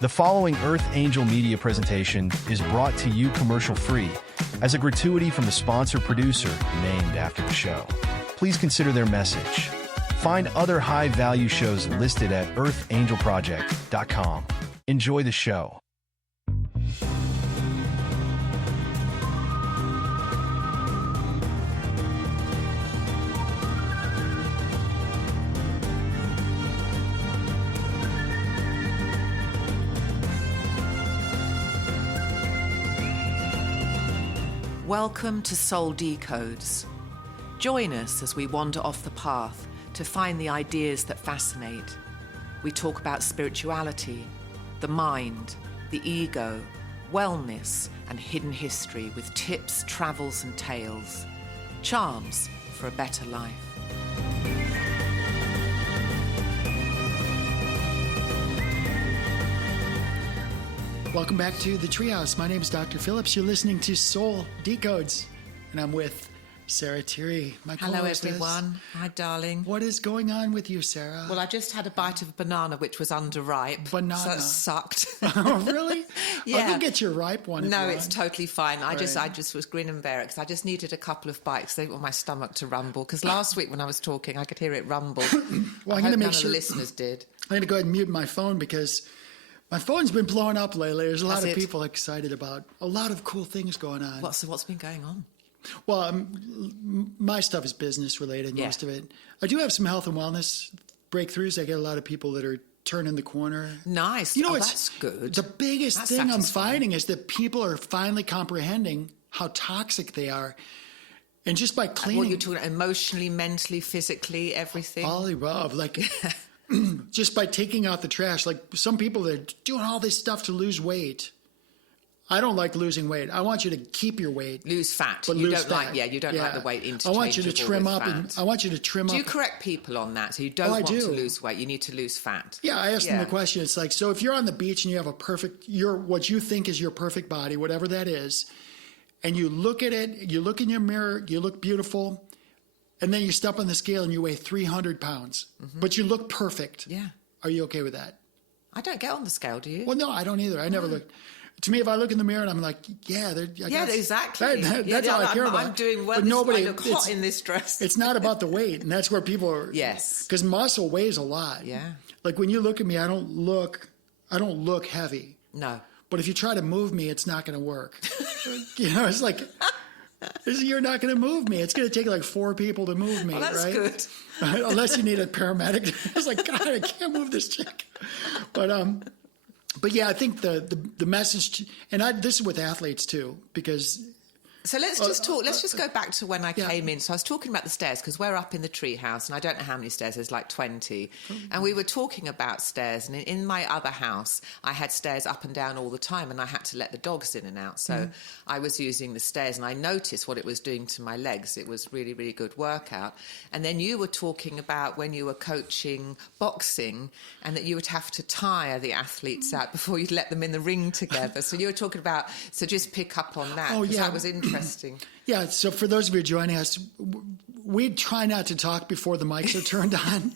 The following Earth Angel media presentation is brought to you commercial-free as a gratuity from the sponsor producer named after the show. Please consider their message. Find other high-value shows listed at earthangelproject.com. Enjoy the show. Welcome to Soul Decodes. Join us as we wander off the path to find the ideas that fascinate. We talk about spirituality, the mind, the ego, wellness, and hidden history with tips, travels, and tales. Charms for a better life. Welcome back to the Treehouse. My name is Dr. Phillips. You're listening to Soul Decodes, and I'm with Sarah Tirri, my Hello, co-hostess. everyone. Hi, darling. What is going on with you, Sarah? Well, I just had a bite of a banana, which was underripe. Banana? So it sucked. Oh, really? Yeah. I can get your ripe one. No, if you it's want. totally fine. I Right. just was grin and bear it because I just needed a couple of bites. I didn't want my stomach to rumble because last week when I was talking, I could hear it rumble. Well, I'm going to make none sure of the listeners did. I'm going to go ahead and mute my phone because my phone's been blowing up lately. There's a lot Has of it? people excited about a lot of cool things going on. What's been going on? Well, my stuff is business related, Yeah. most of it. I do have some health and wellness breakthroughs. I get a lot of people that are turning the corner. Nice. You know, that's good. The biggest That's thing I'm satisfying. finding is that people are finally comprehending how toxic they are. And just by What cleaning you're talking emotionally, mentally, physically, everything. all the above, like just by taking out the trash, like some people that are doing all this stuff to lose weight. I don't like losing weight. I want you to keep your weight. Lose fat. But you lose don't like, fat. you don't like the weight I interchangeable want you to trim with up fat. I want you to trim Do up. you correct people on that? So you don't I want do. to lose weight. You need to lose fat. Yeah, I asked them the question. It's like, so if you're on the beach and you have a what you think is your perfect body, whatever that is, and you look at it, you look in your mirror, you look beautiful, and then you step on the scale and you weigh 300 pounds, but you look perfect. Yeah. Are you okay with that? I don't get on the scale, do you? Well, no, I don't either. I never look. To me, if I look in the mirror and I'm like, yeah, Exactly. That's all I care about. I'm doing well. But nobody, I look hot in this dress. It's not about the weight, and that's where people are. Yes. Because muscle weighs a lot. Yeah. Like when you look at me, I don't look heavy. No. But if you try to move me, it's not going to work. It's like, you're not going to move me. It's going to take like 4 people to move me, Well, that's right? good. Unless you need a paramedic. I was like, God, I can't move this chick. But yeah, I think the message, and this is with athletes too, because So let's just talk. Let's just go back to when I yeah. came in. So I was talking about the stairs because we're up in the treehouse, and I don't know how many stairs. There's like 20, and we were talking about stairs. And in my other house, I had stairs up and down all the time, and I had to let the dogs in and out. So I was using the stairs, and I noticed what it was doing to my legs. It was really, really good workout. And then you were talking about when you were coaching boxing, and that you would have to tire the athletes out before you'd let them in the ring together. So you were talking about. So just pick up on that. Oh, 'cause yeah. that was interesting. Yeah, so for those of you joining us, we try not to talk before the mics are turned on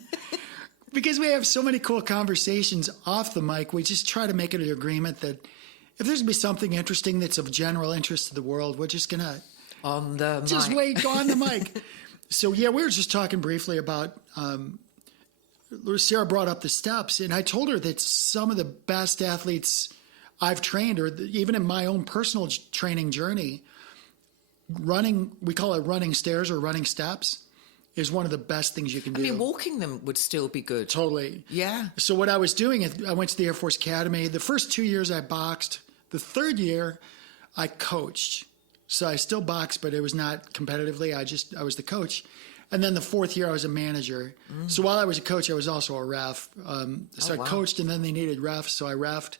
because we have so many cool conversations off the mic. We just try to make it an agreement that if there's going to be something interesting that's of general interest to the world, we're just going to On the just mic. wait on the mic. So, yeah, we were just talking briefly about Sarah brought up the steps, and I told her that some of the best athletes I've trained, or even in my own personal training journey, we call it running stairs or running steps, is one of the best things you can do. I mean, walking them would still be good. Totally. Yeah. So what I was doing is I went to the Air Force Academy. The first 2 years I boxed. The third year I coached. So I still boxed, but it was not competitively. I was the coach. And then the fourth year I was a manager. So while I was a coach, I was also a ref. So I coached, and then they needed refs, so I refed.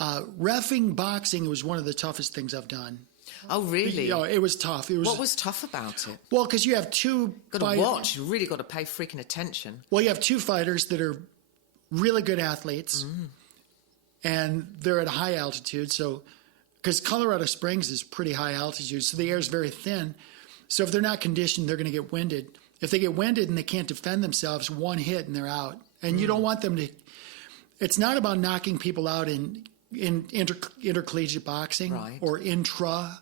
Reffing boxing was one of the toughest things I've done. Oh, really? You know, it was tough. What was tough about it? Well, because you have two. Got to watch. You really got to pay freaking attention. Well, you have two fighters that are really good athletes, and they're at a high altitude. So, because Colorado Springs is pretty high altitude, so the air is very thin. So if they're not conditioned, they're going to get winded. If they get winded and they can't defend themselves, one hit and they're out. And you don't want them to. it's not about knocking people out in intercollegiate boxing or intramurals.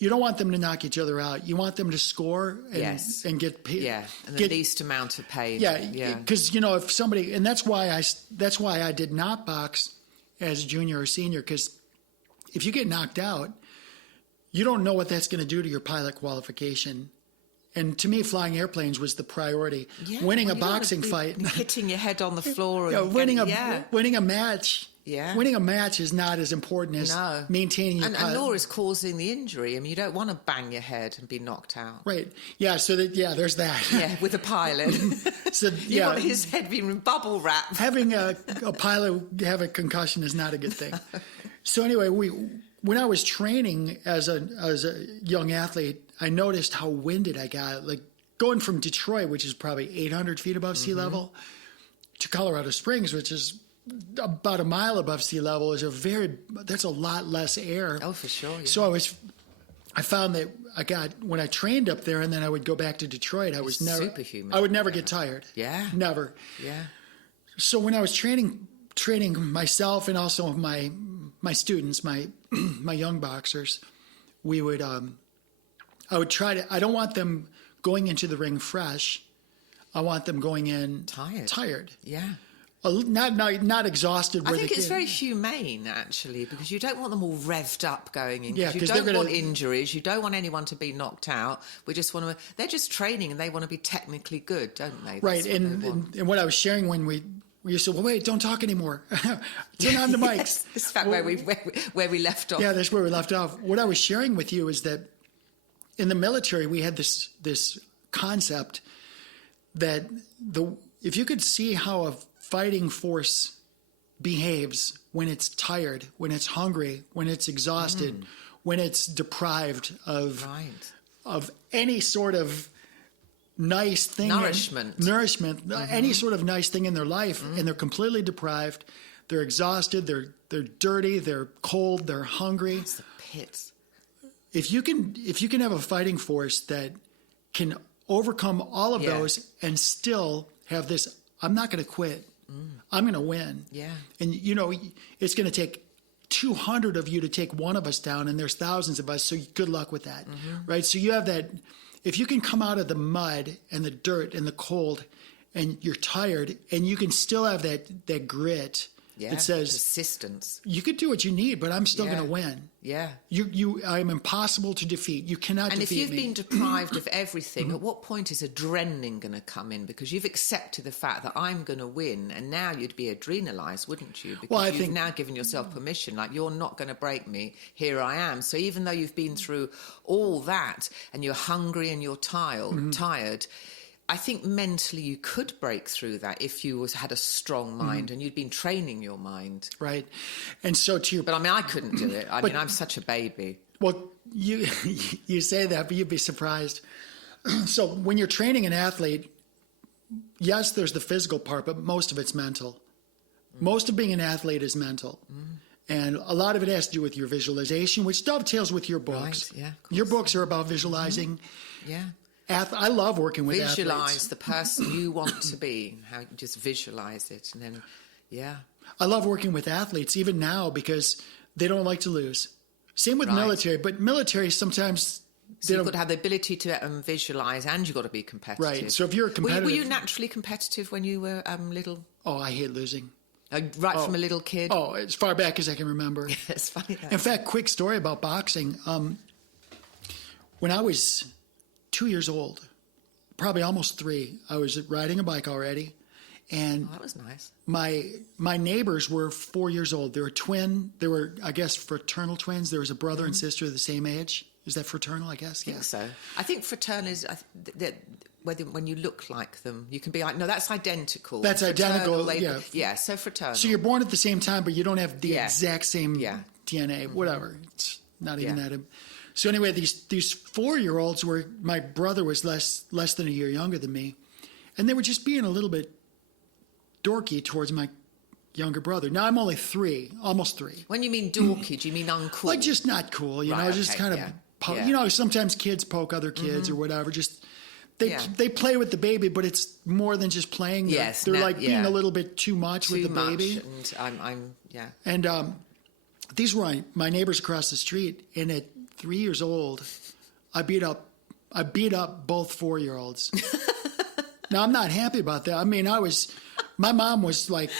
You don't want them to knock each other out. You want them to score and get paid. Yeah, and the least amount of pain. Yeah, because if somebody, and that's why I did not box as a junior or senior, because if you get knocked out, you don't know what that's going to do to your pilot qualification. And to me, flying airplanes was the priority. Yeah, winning a boxing fight, hitting your head on the floor, and winning a match. Yeah. Winning a match is not as important as maintaining your pilot. And nor is causing the injury. I mean, you don't want to bang your head and be knocked out. Right. Yeah, there's that. Yeah, with a pilot. So you want his head being bubble wrapped. Having a pilot have a concussion is not a good thing. So anyway, when I was training as a young athlete, I noticed how winded I got. Like going from Detroit, which is probably 800 feet above sea level, to Colorado Springs, which is about a mile above sea level, that's a lot less air. Oh, for sure. Yeah. So I found that when I trained up there and then I would go back to Detroit, I was never superhuman. I would never get tired. Yeah. Never. Yeah. So when I was training myself and also my students, my young boxers, we would I would try to, I don't want them going into the ring fresh. I want them going in tired. Yeah. Not exhausted. I think it's very humane, actually, because you don't want them all revved up going in. Yeah, you don't want injuries. You don't want anyone to be knocked out. We just want to. They're just training, and they want to be technically good, don't they? Right. And what I was sharing when we said, "Well, wait, don't talk anymore. Turn on the mics." Yes, this is where we left off. Yeah, that's where we left off. What I was sharing with you is that in the military we had this concept that if you could see how a fighting force behaves when it's tired, when it's hungry, when it's exhausted, when it's deprived of any sort of nice thing, nourishment, any sort of nice thing in their life, and they're completely deprived, they're exhausted, they're dirty, they're cold, they're hungry. That's the pits. If you can have a fighting force that can overcome all of those and still have this, I'm not going to quit. I'm going to win. Yeah. And, it's going to take 200 of you to take one of us down, and there's thousands of us, so good luck with that, right? So you have that. If you can come out of the mud and the dirt and the cold and you're tired and you can still have that grit that says, persistence. You could do what you need, but I'm still going to win. Yeah. I'm impossible to defeat. You cannot defeat me. And if you've been deprived of everything, at what point is adrenaline going to come in? Because you've accepted the fact that I'm going to win, and now you'd be adrenalized, wouldn't you? Because you've now given yourself permission, like, you're not going to break me, here I am. So even though you've been through all that, and you're hungry and you're tired, I think mentally you could break through that if you had a strong mind and you'd been training your mind. Right. And so But I mean, I couldn't do it. I mean, I'm such a baby. Well, you say that, but you'd be surprised. So when you're training an athlete, yes, there's the physical part, but most of it's mental. Most of being an athlete is mental. And a lot of it has to do with your visualization, which dovetails with your books. Right, yeah. Your books are about visualizing. Yeah. I love working with athletes. Visualize the person you want to be. How you just visualize it, and then, I love working with athletes even now because they don't like to lose. Same with military, but military sometimes. So you've got to have the ability to visualize, and you've got to be competitive. Right. So if you're a competitive, were you naturally competitive when you were little? Oh, I hate losing. From a little kid. Oh, as far back as I can remember. It's funny. In fact, quick story about boxing. When I was 2 years old, probably almost 3, I was riding a bike already, and that was nice. My neighbors were 4 years old. They were, I guess, fraternal twins. There was a brother and sister the same age. Is that fraternal? I guess. I think so. I think fraternal is when you look like them, you can be like, no, that's identical. That's fraternal, identical. Yeah. So fraternal. So you're born at the same time, but you don't have the exact same DNA. Whatever. It's not even that. So anyway, these 4-year-olds my brother was less than a year younger than me, and they were just being a little bit dorky towards my younger brother. Now I'm only 3, almost 3. When you mean dorky, do you mean uncool? Like just not cool, just kind of, sometimes kids poke other kids or whatever. They play with the baby, but it's more than just playing. Yes, they're being a little bit too much with the baby. And And these were my neighbors across the street. And at 3 years old, I beat up both 4-year-olds. Now I'm not happy about that. I mean, my mom was like,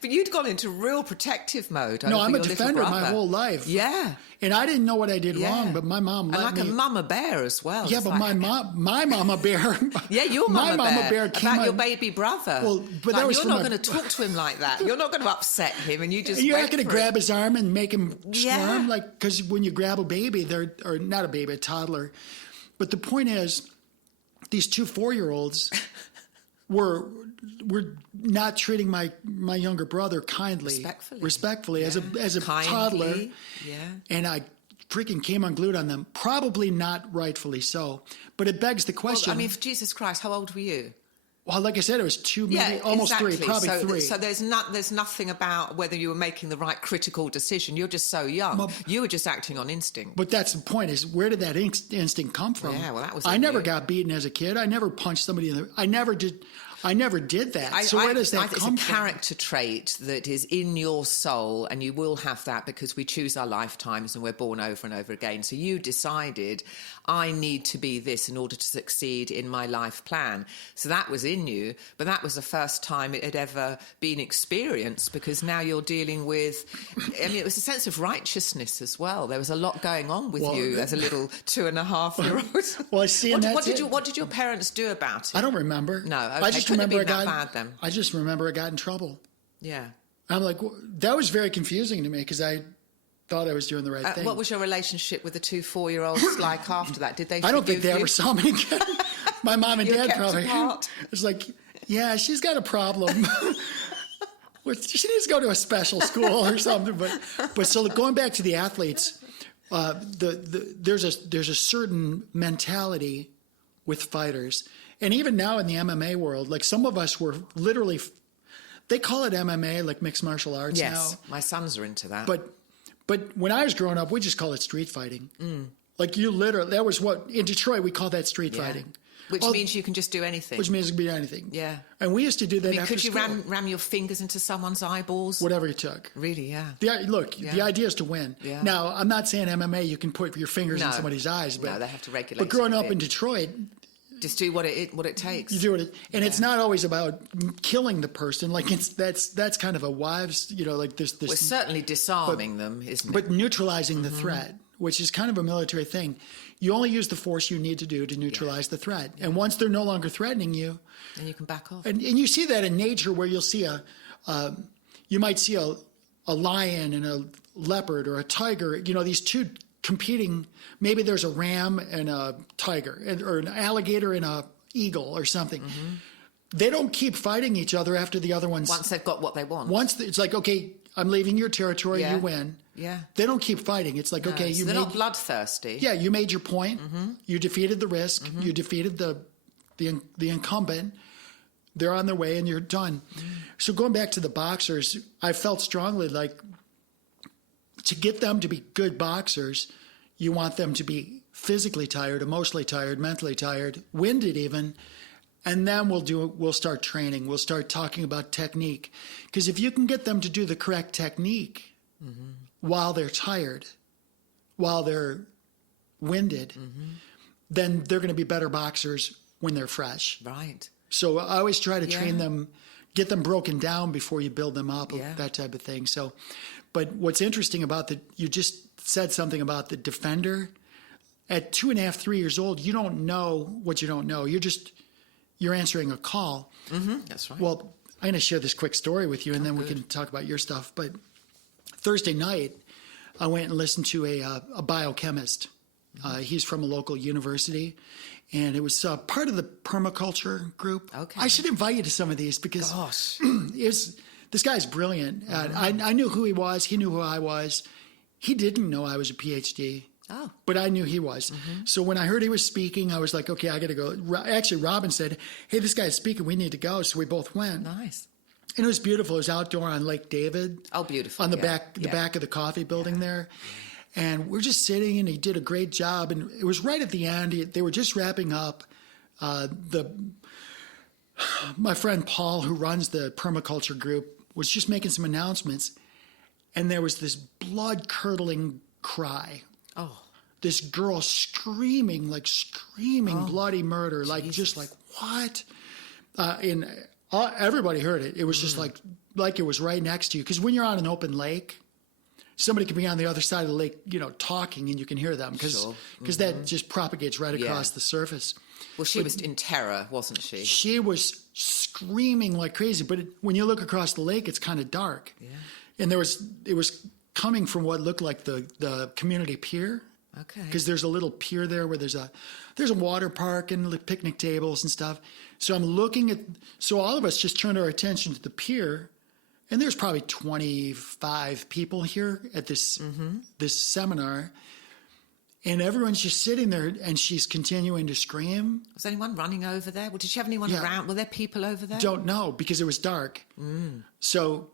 but you'd gone into real protective mode. No, over I'm a your defender little my brother. whole life. Yeah. And I didn't know what I did wrong, but my mom let and like me. a mama bear as well. Yeah, It's but like, my mama bear. Yeah, your my mama bear came about your on- baby brother. Well, but that was you're from not going to talk to him like that. You're not going to upset him, and you just. You're went not going to for grab it. his arm and make him Yeah. squirm, because when you grab a baby, or not a baby, a toddler. But the point is, these 2 4-year-olds were not treating my younger brother respectfully as a Kindly, toddler. Yeah. And I freaking came unglued on them. Probably not rightfully so, but it begs the question. Well, I mean, for Jesus Christ, how old were you? Well, like I said, it was 2, maybe almost 3, probably 3. So there's nothing about whether you were making the right critical decision. You're just so young. Well, you were just acting on instinct. But that's the point: is where did that instinct come from? Yeah, well, that was I in never you. got beaten as a kid. I never punched somebody in the. I never did that. So where does that come It's a from? character trait that is in your soul, and you will have that because we choose our lifetimes and we're born over and over again. So you decided, I need to be this in order to succeed in my life plan. So that was in you, but that was the first time it had ever been experienced, because now you're dealing with, I mean, it was a sense of righteousness as well. There was a lot going on with you as a little 2.5-year-old. Well, I see. What did your parents do about it? I don't remember. No, okay. I just Couldn't remember have been that bad then. I just remember I got in trouble. Yeah. I'm like, that was very confusing to me because I thought I was doing the right thing. What was your relationship with the 2 4-year-olds like after that? Did they? I don't think forgive they you? ever saw me again. My mom and You were dad kept probably. apart. It's like, yeah, she's got a problem. She needs to go to a special school or something. But so going back to the athletes, there's a certain mentality with fighters, and even now in the MMA world, like some of us were literally, they call it MMA, like mixed martial arts now. Yes, my sons are into that. But when I was growing up, we just call it street fighting. Like you literally, that was what, in Detroit, we call that street fighting. Which means you can just do anything. Which means it can be anything. Yeah. And we used to do that after could you school. ram your fingers into someone's eyeballs? Whatever it took. Really, yeah. The idea is to win. Yeah. Now, I'm not saying MMA, you can put your fingers in somebody's eyes. But, no, they have to regulate But growing it a up bit. in Detroit, just do what it takes. you do it. And it's not always about killing the person. Like that's kind of a wives, like this. We're certainly disarming them, isn't it? But neutralizing the threat, which is kind of a military thing. You only use the force you need to do to neutralize the threat. Yeah. And once they're no longer threatening you, then you can back off. And you see that in nature, where you'll see you might see a lion and a leopard or a tiger. These two competing. Maybe there's a ram and a tiger, or an alligator and a eagle, or something. Mm-hmm. They don't keep fighting each other after the other ones. Once they've got what they want. Once it's like, okay, I'm leaving your territory. Yeah. You win. Yeah. They don't keep fighting. It's like, okay, so they're not bloodthirsty. Yeah, you made your point. Mm-hmm. You defeated the risk. Mm-hmm. You defeated the incumbent. They're on their way, and you're done. Mm. So going back to the boxers, I felt strongly like to get them to be good boxers, you want them to be physically tired, emotionally tired, mentally tired, winded even. And then we'll start training. We'll start talking about technique. Because if you can get them to do the correct technique while they're tired, while they're winded, then they're going to be better boxers when they're fresh. Right. So I always try to train them, get them broken down before you build them up, that type of thing. So, but what's interesting about you just said something about the defender. At 2.5, 3 years old, you don't know what you don't know. You're answering a call. Mm-hmm. That's right. Well, I'm going to share this quick story with you, and then we can talk about your stuff. But Thursday night, I went and listened to a biochemist. He's from a local university, and it was part of the permaculture group. Okay. I should invite you to some of these because this guy's brilliant. I knew who he was. He knew who I was. He didn't know I was a PhD. Oh. But I knew he was. Mm-hmm. So when I heard he was speaking, I was like, okay, I got to go. Actually, Robin said, hey, this guy's speaking. We need to go. So we both went. Nice. And it was beautiful. It was outdoor on Lake David. Oh, beautiful. On the back of the coffee building there. And we're just sitting, and he did a great job. And it was right at the end. They were just wrapping up. My friend Paul, who runs the permaculture group, was just making some announcements, and there was this blood-curdling cry. Oh. This girl screaming bloody murder, like Jesus. just like, what? And everybody heard it. It was just like it was right next to you. Because when you're on an open lake, somebody can be on the other side of the lake, talking, and you can hear them because that just propagates right across the surface. Well, she was in terror, wasn't she? She was screaming like crazy. But when you look across the lake, it's kind of dark. Yeah. And it was coming from what looked like the community pier. Okay. Because there's a little pier there where there's a water park and picnic tables and stuff. So I'm looking so all of us just turned our attention to the pier, and there's probably 25 people here at this seminar, and everyone's just sitting there, and she's continuing to scream. Was anyone running over there? Well, did she have anyone around? Were there people over there? Don't know, because it was dark. So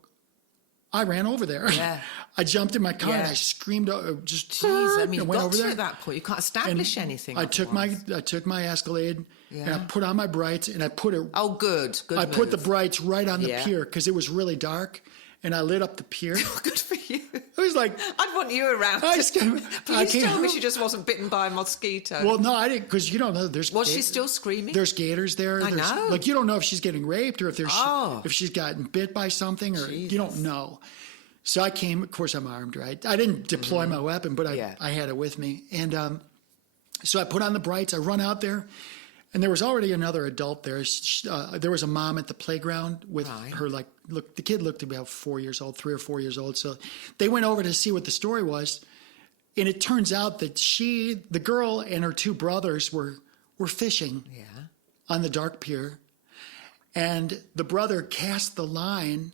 I ran over there. Yeah. I jumped in my car and I screamed, Jeez, I mean, and you've went got over to there. at that point. You can't establish anything. I took my Escalade and I put on my brights and I put it. Oh, good. I move. put the brights right on the pier because it was really dark, and I lit up the pier. Good for you. It was like, I'd want you around. Please tell me she just wasn't bitten by a mosquito. Well, no, I didn't, because you don't know. Was she still screaming? There's gators there. I know. Like, you don't know if she's getting raped or if she's gotten bit by something, or you don't know. So I came. Of course, I'm armed, right? I didn't deploy my weapon, but I had it with me, and so I put on the brights. I run out there, and there was already another adult there. There was a mom at the playground with her. The kid looked about 4 years old, 3 or 4 years old. So they went over to see what the story was, and it turns out that the girl, and her two brothers were fishing on the dark pier, and the brother cast the line,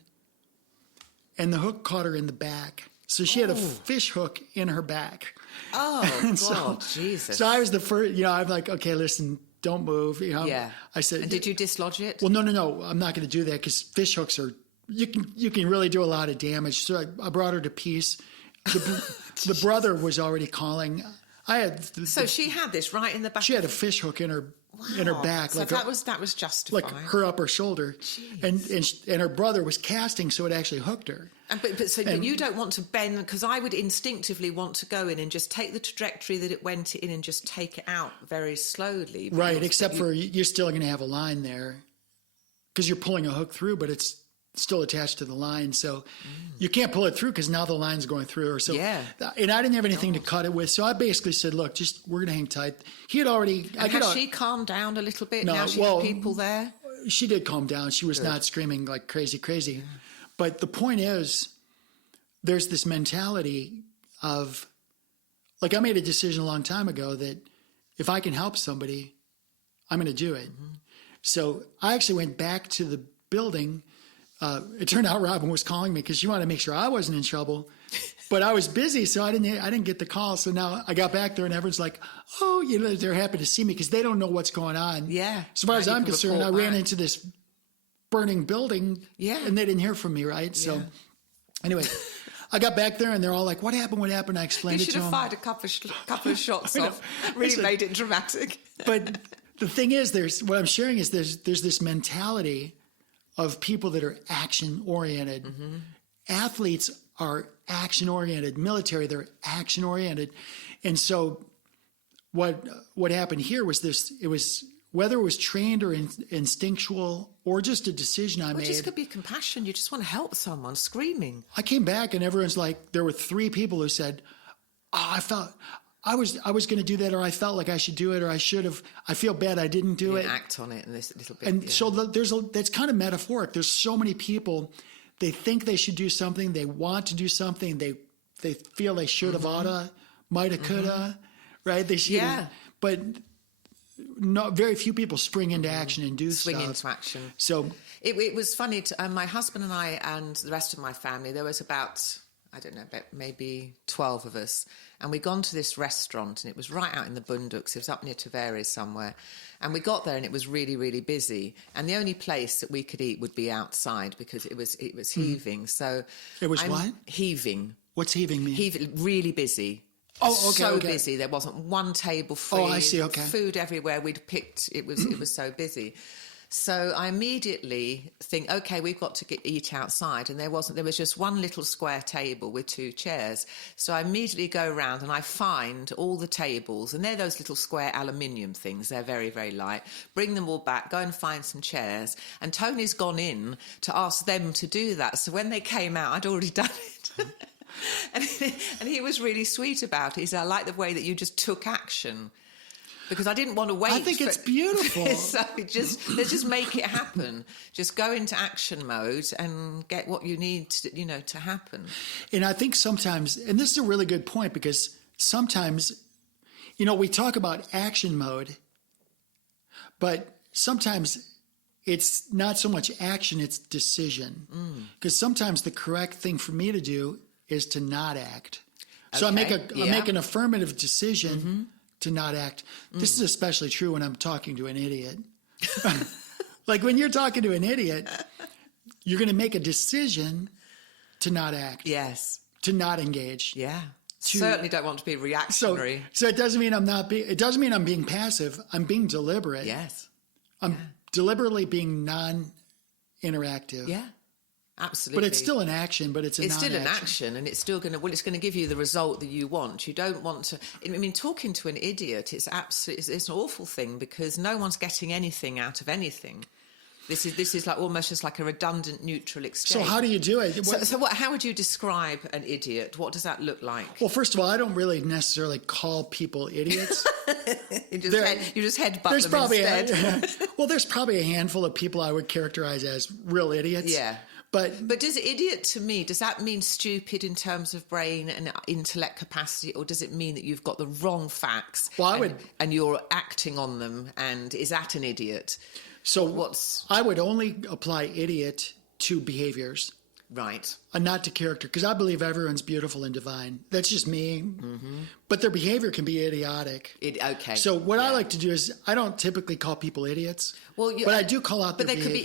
and the hook caught her in the back. So she had a fish hook in her back. Oh, God, Jesus. So I was the first, I'm like, okay, listen, don't move. I said. And did you dislodge it? Well, no. I'm not going to do that, because fish hooks you can really do a lot of damage. So I brought her to peace. The brother was already calling. So she had this right in the back. She had a fish hook in her back. So that was justified. Like her upper shoulder. Jeez. And her brother was casting, so it actually hooked her. But you don't want to bend, because I would instinctively want to go in and just take the trajectory that it went in and just take it out very slowly. Right, except for you're still going to have a line there, because you're pulling a hook through, but it's still attached to the line. So you can't pull it through, because now the line's going through her. So, and I didn't have anything to cut it with. So I basically said, look, we're going to hang tight. He had already... Has she calmed down a little bit? No, now she has people there? She did calm down. She was not screaming like crazy. Yeah. But the point is, there's this mentality of... Like, I made a decision a long time ago that if I can help somebody, I'm going to do it. So I actually went back to the building. It turned out Robin was calling me because she wanted to make sure I wasn't in trouble, but I was busy, so I didn't get the call. So now I got back there, and everyone's like, "Oh, they're happy to see me," because they don't know what's going on. Yeah. As far as I'm concerned, I ran into this burning building. Yeah. And they didn't hear from me, right? So anyway, I got back there, and they're all like, "What happened? What happened?" I explained it to them. You should have fired a couple of shots off. Really made it dramatic. But the thing is, what I'm sharing is there's this mentality of people that are action-oriented. Athletes are action-oriented. Military, they're action-oriented. And so what happened here was this, it was, whether it was trained or instinctual or just a decision I made. It just could be compassion. You just want to help someone screaming. I came back, and everyone's like, there were 3 people who said, I was going to do that, or I felt like I should do it, or I should have. I feel bad I didn't do it. Act on it in this little bit. And so that's kind of metaphoric. There's so many people, they think they should do something, they want to do something, they feel they should have, oughta, mighta, coulda, right? They should, but very few people spring into action and do Swing stuff. into action. So it was funny. My husband and I and the rest of my family, there was about, I don't know, maybe 12 of us. And we'd gone to this restaurant, and it was right out in the Bunduks. It was up near Tavares somewhere. And we got there, and it was really, really busy. And the only place that we could eat would be outside, because it was heaving. So it was what? Heaving. What's heaving mean? Really busy. Oh, okay. So busy. There wasn't one table free. Oh, I see. Okay. Food everywhere. We'd picked. It was so busy. So I immediately think, okay, we've got to eat outside. And there was just one little square table with 2 chairs. So I immediately go around and I find all the tables, and they're those little square aluminium things. They're very, very light. Bring them all back, go and find some chairs. And Tony's gone in to ask them to do that. So when they came out, I'd already done it. And he was really sweet about it. He said, I like the way that you just took action. Because I didn't want to wait. I think it's beautiful. So let's just make it happen. Just go into action mode and get what you need to happen. And I think sometimes, and this is a really good point, because sometimes, we talk about action mode, but sometimes it's not so much action, it's decision. Because sometimes the correct thing for me to do is to not act. So I make an affirmative decision to not act. This is especially true when I'm talking to an idiot. Like when you're talking to an idiot, you're going to make a decision to not act. Yes. To not engage. Yeah. Certainly don't want to be reactionary. So it doesn't mean it doesn't mean I'm being passive. I'm being deliberate. Yes. I'm deliberately being non-interactive. Yeah. Absolutely. But it's still an action, but it's still an action, and it's still going to give you the result that you want. You don't want to, talking to an idiot, it's an awful thing, because no one's getting anything out of anything. This is like almost just like a redundant neutral exchange. So how do you do it? How would you describe an idiot? What does that look like? Well, first of all, I don't really necessarily call people idiots. you just headbutt them instead. Well, there's probably a handful of people I would characterize as real idiots. Yeah. But does idiot, to me, does that mean stupid in terms of brain and intellect capacity, or does it mean that you've got the wrong facts and you're acting on them, and is that an idiot? So I would only apply idiot to behaviors. Right. And not to character, because I believe everyone's beautiful and divine. That's just me. Mm-hmm. But their behavior can be idiotic. Okay. So what I like to do is, I don't typically call people idiots, but I do call out their behavior. But they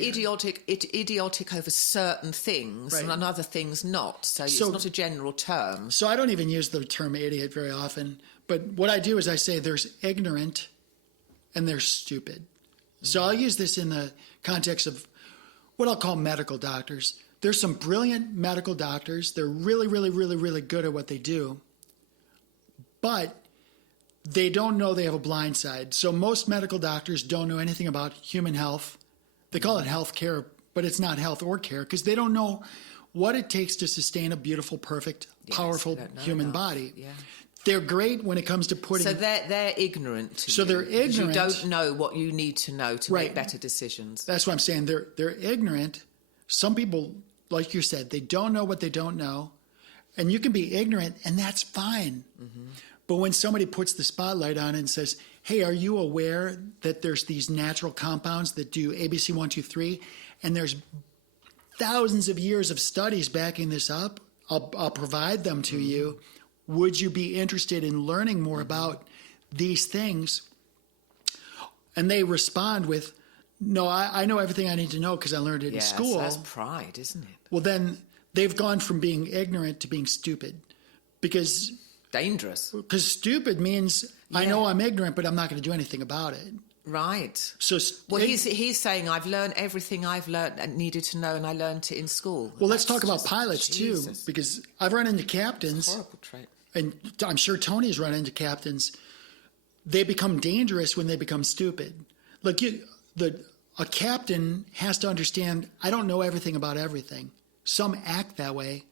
could be idiotic over certain things, right, and on other things not. So it's not a general term. So I don't even use the term idiot very often. But what I do is I say there's ignorant and there's stupid. Mm-hmm. So I'll use this in the context of what I'll call medical doctors. There's some brilliant medical doctors. They're really, really, really, really good at what they do. But they don't know they have a blind side. So most medical doctors don't know anything about human health. They call it health care, but it's not health or care, because they don't know what it takes to sustain a beautiful, perfect, powerful human body. Yeah. They're great when it comes to putting... So they're ignorant to you. So they're ignorant. You don't know what you need to know to make better decisions. That's what I'm saying. They're ignorant. Some people, like you said, they don't know what they don't know. And you can be ignorant, and that's fine. Mm-hmm. But when somebody puts the spotlight on it and says, hey, are you aware that there's these natural compounds that do ABC 1, 2, 3, and there's thousands of years of studies backing this up? I'll provide them to you. Would you be interested in learning more about these things? And they respond with, no, I know everything I need to know because I learned it in school. That's pride, isn't it? Well, then they've gone from being ignorant to being stupid. Because... dangerous. Because stupid means I know I'm ignorant, but I'm not going to do anything about it. Right. So, he's saying I've learned everything I've learned and needed to know, and I learned it in school. Well, let's talk about pilots too, because I've run into captains. It's a horrible trait. And I'm sure Tony's run into captains. They become dangerous when they become stupid. Look, a captain has to understand, I don't know everything about everything. Some act that way.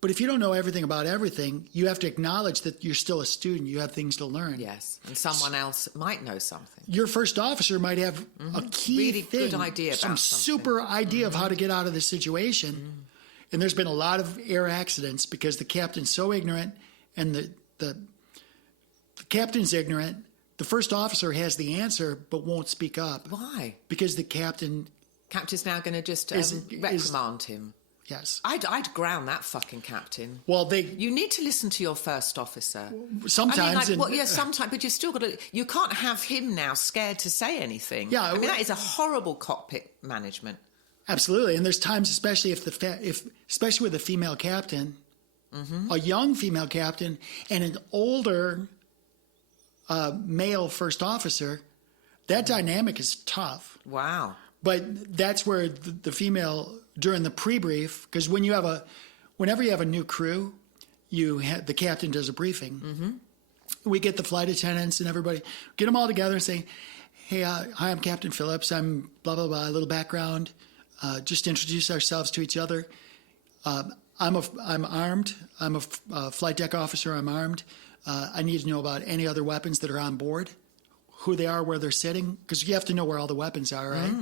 But if you don't know everything about everything, you have to acknowledge that you're still a student. You have things to learn. Yes, and someone else might know something. Your first officer might have a key really thing, good idea about some super idea of how to get out of this situation. And there's been a lot of air accidents because the captain's so ignorant, and the captain's ignorant. The first officer has the answer but won't speak up. Why? Because the captain's now going to just reprimand him. Yes. I'd ground that fucking captain. Well, you need to listen to your first officer. Sometimes. Sometimes, but you still got to. You can't have him now scared to say anything. Yeah, that is a horrible cockpit management. Absolutely, and there's times, especially especially with a female captain, a young female captain, and an older male first officer, that dynamic is tough. Wow. But that's where the female, during the pre-brief, because whenever you have a new crew, the captain does a briefing. Mm-hmm. We get the flight attendants and everybody, get them all together and say, hey, hi, I'm Captain Phillips. I'm blah, blah, blah, a little background. Just introduce ourselves to each other. I'm armed. I'm a flight deck officer. I'm armed. I need to know about any other weapons that are on board, who they are, where they're sitting, because you have to know where all the weapons are, right?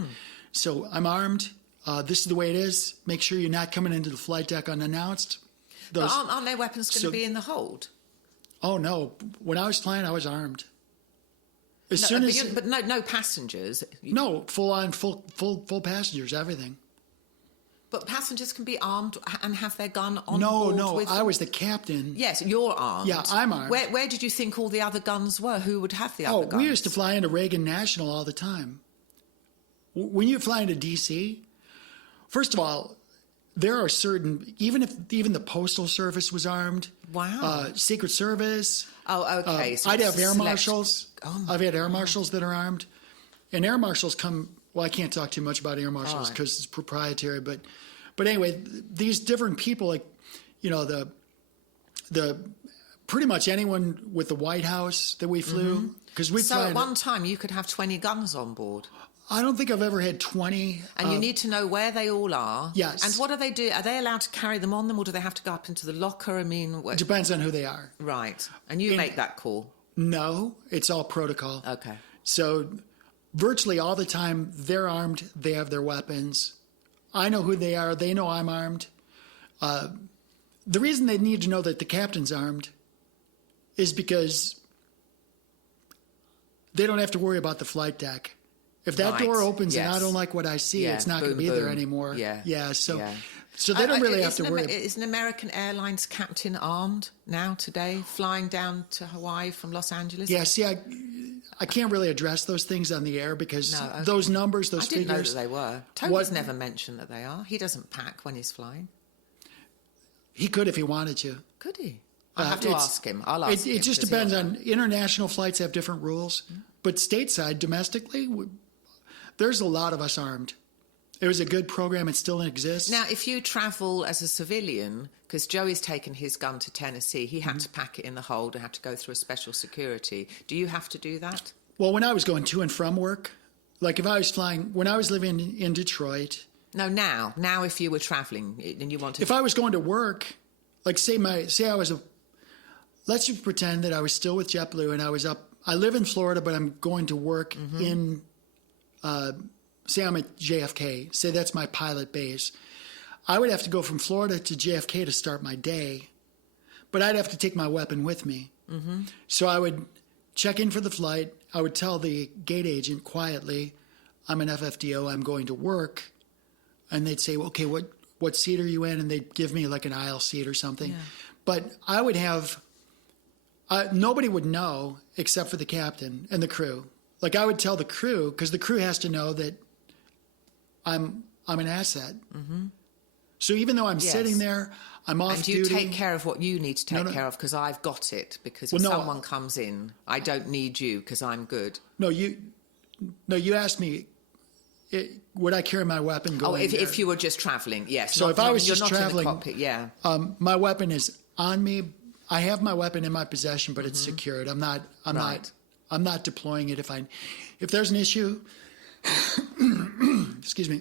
So I'm armed. This is the way it is. Make sure you're not coming into the flight deck unannounced. But aren't their weapons going to be in the hold? Oh, no. When I was flying, I was armed. But no passengers. No, full passengers, everything. But passengers can be armed and have their gun on board. No, I was the captain. Yes, you're armed. Yeah, I'm armed. Where did you think all the other guns were? Who would have the other guns? Oh, we used to fly into Reagan National all the time. When you fly into D.C., first of all, there are certain, even the Postal Service was armed. Wow. Secret Service. Oh, okay. So I'd have air marshals. I've had air marshals that are armed. And air marshals I can't talk too much about air marshals because it's proprietary. But anyway, these different people, like, the pretty much anyone with the White House that we flew. Because So at one time you could have 20 guns on board. I don't think I've ever had 20. And you need to know where they all are. Yes. And what do they do? Are they allowed to carry them on them, or do they have to go up into the locker? I mean... It depends on who they are. Right. And you make that call? No, it's all protocol. Okay. So virtually all the time, they're armed. They have their weapons. I know who they are. They know I'm armed. The reason they need to know that the captain's armed is because they don't have to worry about the flight deck. If that door opens and I don't like what I see, it's not going to be there anymore. Yeah. So they don't really have to worry. Is an American Airlines captain armed now today, flying down to Hawaii from Los Angeles? Yeah. See, I can't really address those things on the air because those numbers, those figures. I didn't know that they were. Tony's never mentioned that they are. He doesn't pack when he's flying. He could if he wanted to. Could he? I'll have to ask him. I'll ask him. It just depends on international flights have different rules, but stateside, domestically, there's a lot of us armed. It was a good program. It still exists. Now, if you travel as a civilian, because Joey's taken his gun to Tennessee, he had to pack it in the hold and had to go through a special security. Do you have to do that? Well, when I was going to and from work, like if I was flying, when I was living in Detroit. No, now if you were traveling and you wanted... If I was going to work, like let's just pretend that I was still with JetBlue and I live in Florida, but I'm going to work in... say I'm at JFK, say that's my pilot base. I would have to go from Florida to JFK to start my day, but I'd have to take my weapon with me. Mm-hmm. So I would check in for the flight. I would tell the gate agent quietly, I'm an FFDO, I'm going to work. And they'd say, okay, what seat are you in? And they'd give me like an aisle seat or something. Yeah. But I would have, nobody would know except for the captain and the crew. Like I would tell the crew, because the crew has to know that I'm an asset. Mm-hmm. So even though I'm sitting there, I'm off duty. And you take care of what you need to take care of because I've got it. Because if someone comes in, I don't need you because I'm good. No, you asked me, would I carry my weapon going if you were just traveling, yes. So if I was just traveling, in the cockpit, my weapon is on me. I have my weapon in my possession, but it's secured. I'm not deploying it if there's an issue. Excuse me.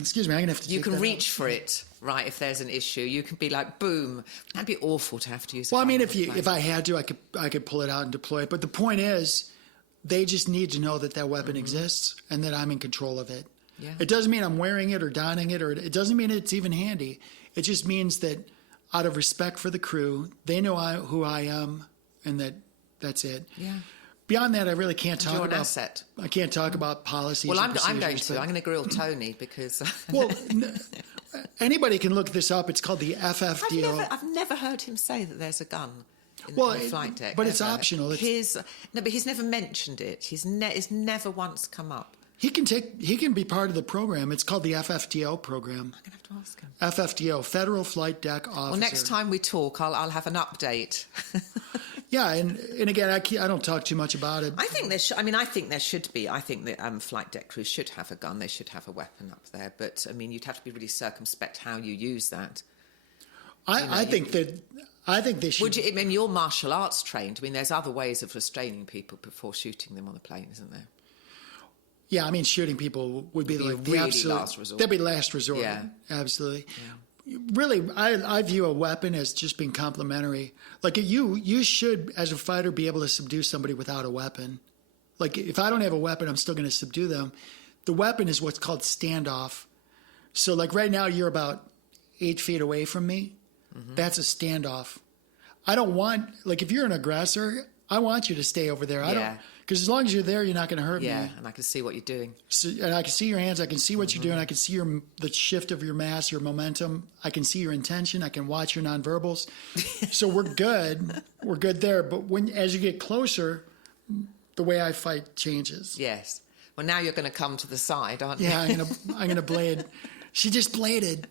Excuse me. I'm gonna have to. You can reach for it, right? If there's an issue, you can be like, boom. That'd be awful to have to use. Well, I mean, if I had to, I could pull it out and deploy it. But the point is, they just need to know that weapon exists and that I'm in control of it. Yeah. It doesn't mean I'm wearing it or donning it, or it doesn't mean it's even handy. It just means that out of respect for the crew, they know who I am, and that's it. Yeah. Beyond that, I really can't talk about. Asset. I can't talk about policies. Well, I'm going to grill Tony because. Well, anybody can look this up. It's called the FFDO. I've never heard him say that there's a gun in the flight deck. But it's optional. But he's never mentioned it. It's never once come up. He can be part of the program. It's called the FFDO program. I'm going to have to ask him. FFDO, Federal Flight Deck Officer. Well, next time we talk, I'll have an update. Yeah, and again, I don't talk too much about it. I think there should. I think there should be. I think that flight deck crews should have a gun. They should have a weapon up there. But you'd have to be really circumspect how you use that. I think they should. Would you? You're martial arts trained. There's other ways of restraining people before shooting them on a plane, isn't there? Yeah, shooting people would be like the really absolute last resort. That'd be last resort. Yeah, absolutely. Yeah. Really, I view a weapon as just being complementary. Like you should, as a fighter, be able to subdue somebody without a weapon. Like if I don't have a weapon, I'm still going to subdue them. The weapon is what's called standoff. So like right now, you're about 8 feet away from me. Mm-hmm. That's a standoff. I don't want, like if you're an aggressor, I want you to stay over there. I don't. Because as long as you're there, you're not going to hurt me. Yeah, and I can see what you're doing. So, and I can see your hands. I can see what you're doing. I can see the shift of your mass, your momentum. I can see your intention. I can watch your nonverbals. So we're good. We're good there. But as you get closer, the way I fight changes. Yes. Well, now you're going to come to the side, aren't you? Yeah, I'm gonna blade. She just bladed.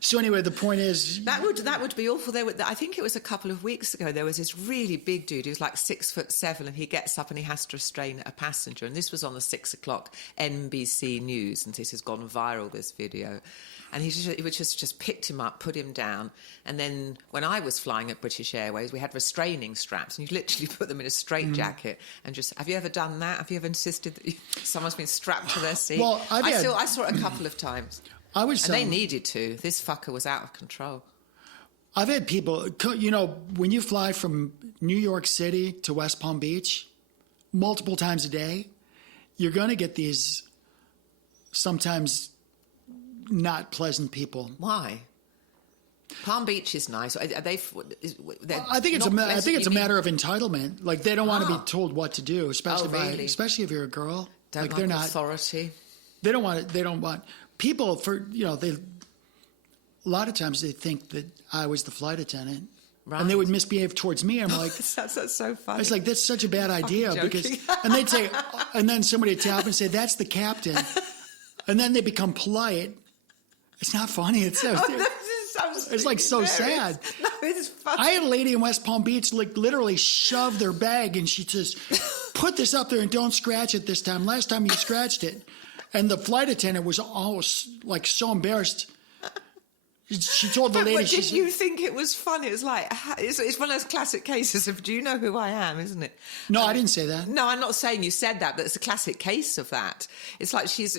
So anyway, the point is that would be awful. I think it was a couple of weeks ago. There was this really big dude who was like 6'7", and he gets up and he has to restrain a passenger. And this was on the 6 o'clock NBC News, and this has gone viral. This video, and he just picked him up, put him down, and then when I was flying at British Airways, we had restraining straps, and you literally put them in a straitjacket and just. Have you ever done that? Have you ever insisted that someone's been strapped to their seat? Well, I saw it a couple of times. And they needed to. This fucker was out of control. I've had people, when you fly from New York City to West Palm Beach multiple times a day, you're going to get these sometimes not pleasant people. Why? Palm Beach is nice. Are they? I think it's a matter of entitlement. Like they don't want to be told what to do, especially if you're a girl. Don't like they're not authority. They don't want it. They don't want people a lot of times they think that I was the flight attendant, right. And they would misbehave towards me. I'm like, that's so funny. It's like that's such a bad idea and they'd say, and then somebody would tap and say, "That's the captain," and then they become polite. It's not funny. It's so. It's like so sad. No, it's funny. I had a lady in West Palm Beach literally shove their bag, and she says, "Put this up there and don't scratch it this time. Last time you scratched it." And the flight attendant was almost like so embarrassed. She told the lady. But did you think it was funny? It was like it's one of those classic cases of "Do you know who I am?" Isn't it? No, I didn't say that. No, I'm not saying you said that, but it's a classic case of that. It's like she's.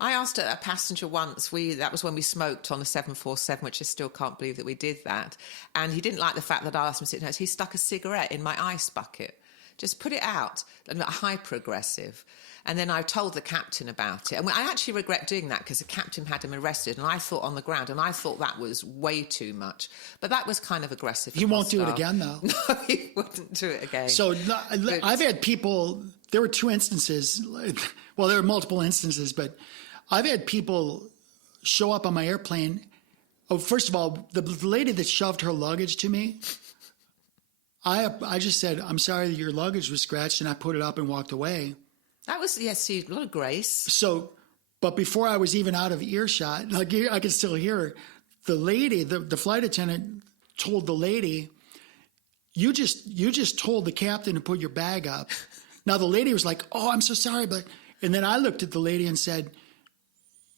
I asked a passenger once. That was when we smoked on a 747, which I still can't believe that we did that. And he didn't like the fact that I asked him to sit next. He stuck a cigarette in my ice bucket. Just put it out. Hyper aggressive. And then I told the captain about it. And I actually regret doing that because the captain had him arrested and I thought on the ground, and I thought that was way too much. But that was kind of aggressive. He won't do it again, though. No, he wouldn't do it again. So I've had people, there were 2 instances. Well, there were multiple instances, but I've had people show up on my airplane. Oh, first of all, the lady that shoved her luggage to me, I just said, "I'm sorry that your luggage was scratched," and I put it up and walked away. That was, yes, a lot of grace. So, but before I was even out of earshot, like I could still hear her, the lady, the flight attendant told the lady, you just told the captain to put your bag up. Now the lady was like, "Oh, I'm so sorry," and then I looked at the lady and said,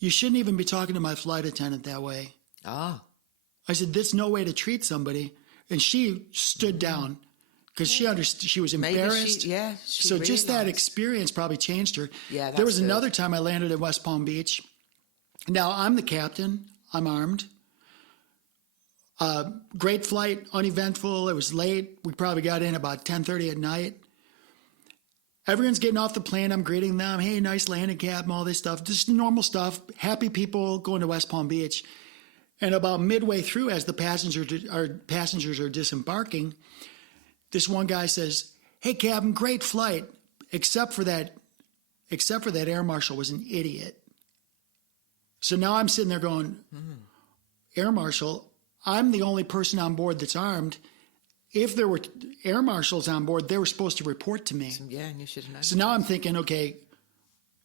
"You shouldn't even be talking to my flight attendant that way." Ah. I said, "There's no way to treat somebody." And she stood down because she understood. She was embarrassed. She just that experience probably changed her. Yeah, there was another time I landed at West Palm Beach. Now I'm the captain. I'm armed. Great flight, uneventful. It was late. We probably got in about 10:30 at night. Everyone's getting off the plane. I'm greeting them. "Hey, nice landing, Captain," all this stuff. Just normal stuff. Happy people going to West Palm Beach. And about midway through, as the passengers are disembarking, this one guy says, "Hey, Captain, great flight, except for that air marshal was an idiot." So now I'm sitting there going, "Air marshal, I'm the only person on board that's armed, if there were air marshals on board, they were supposed to report to me. Yeah, and you should have known. So now I'm thinking, okay,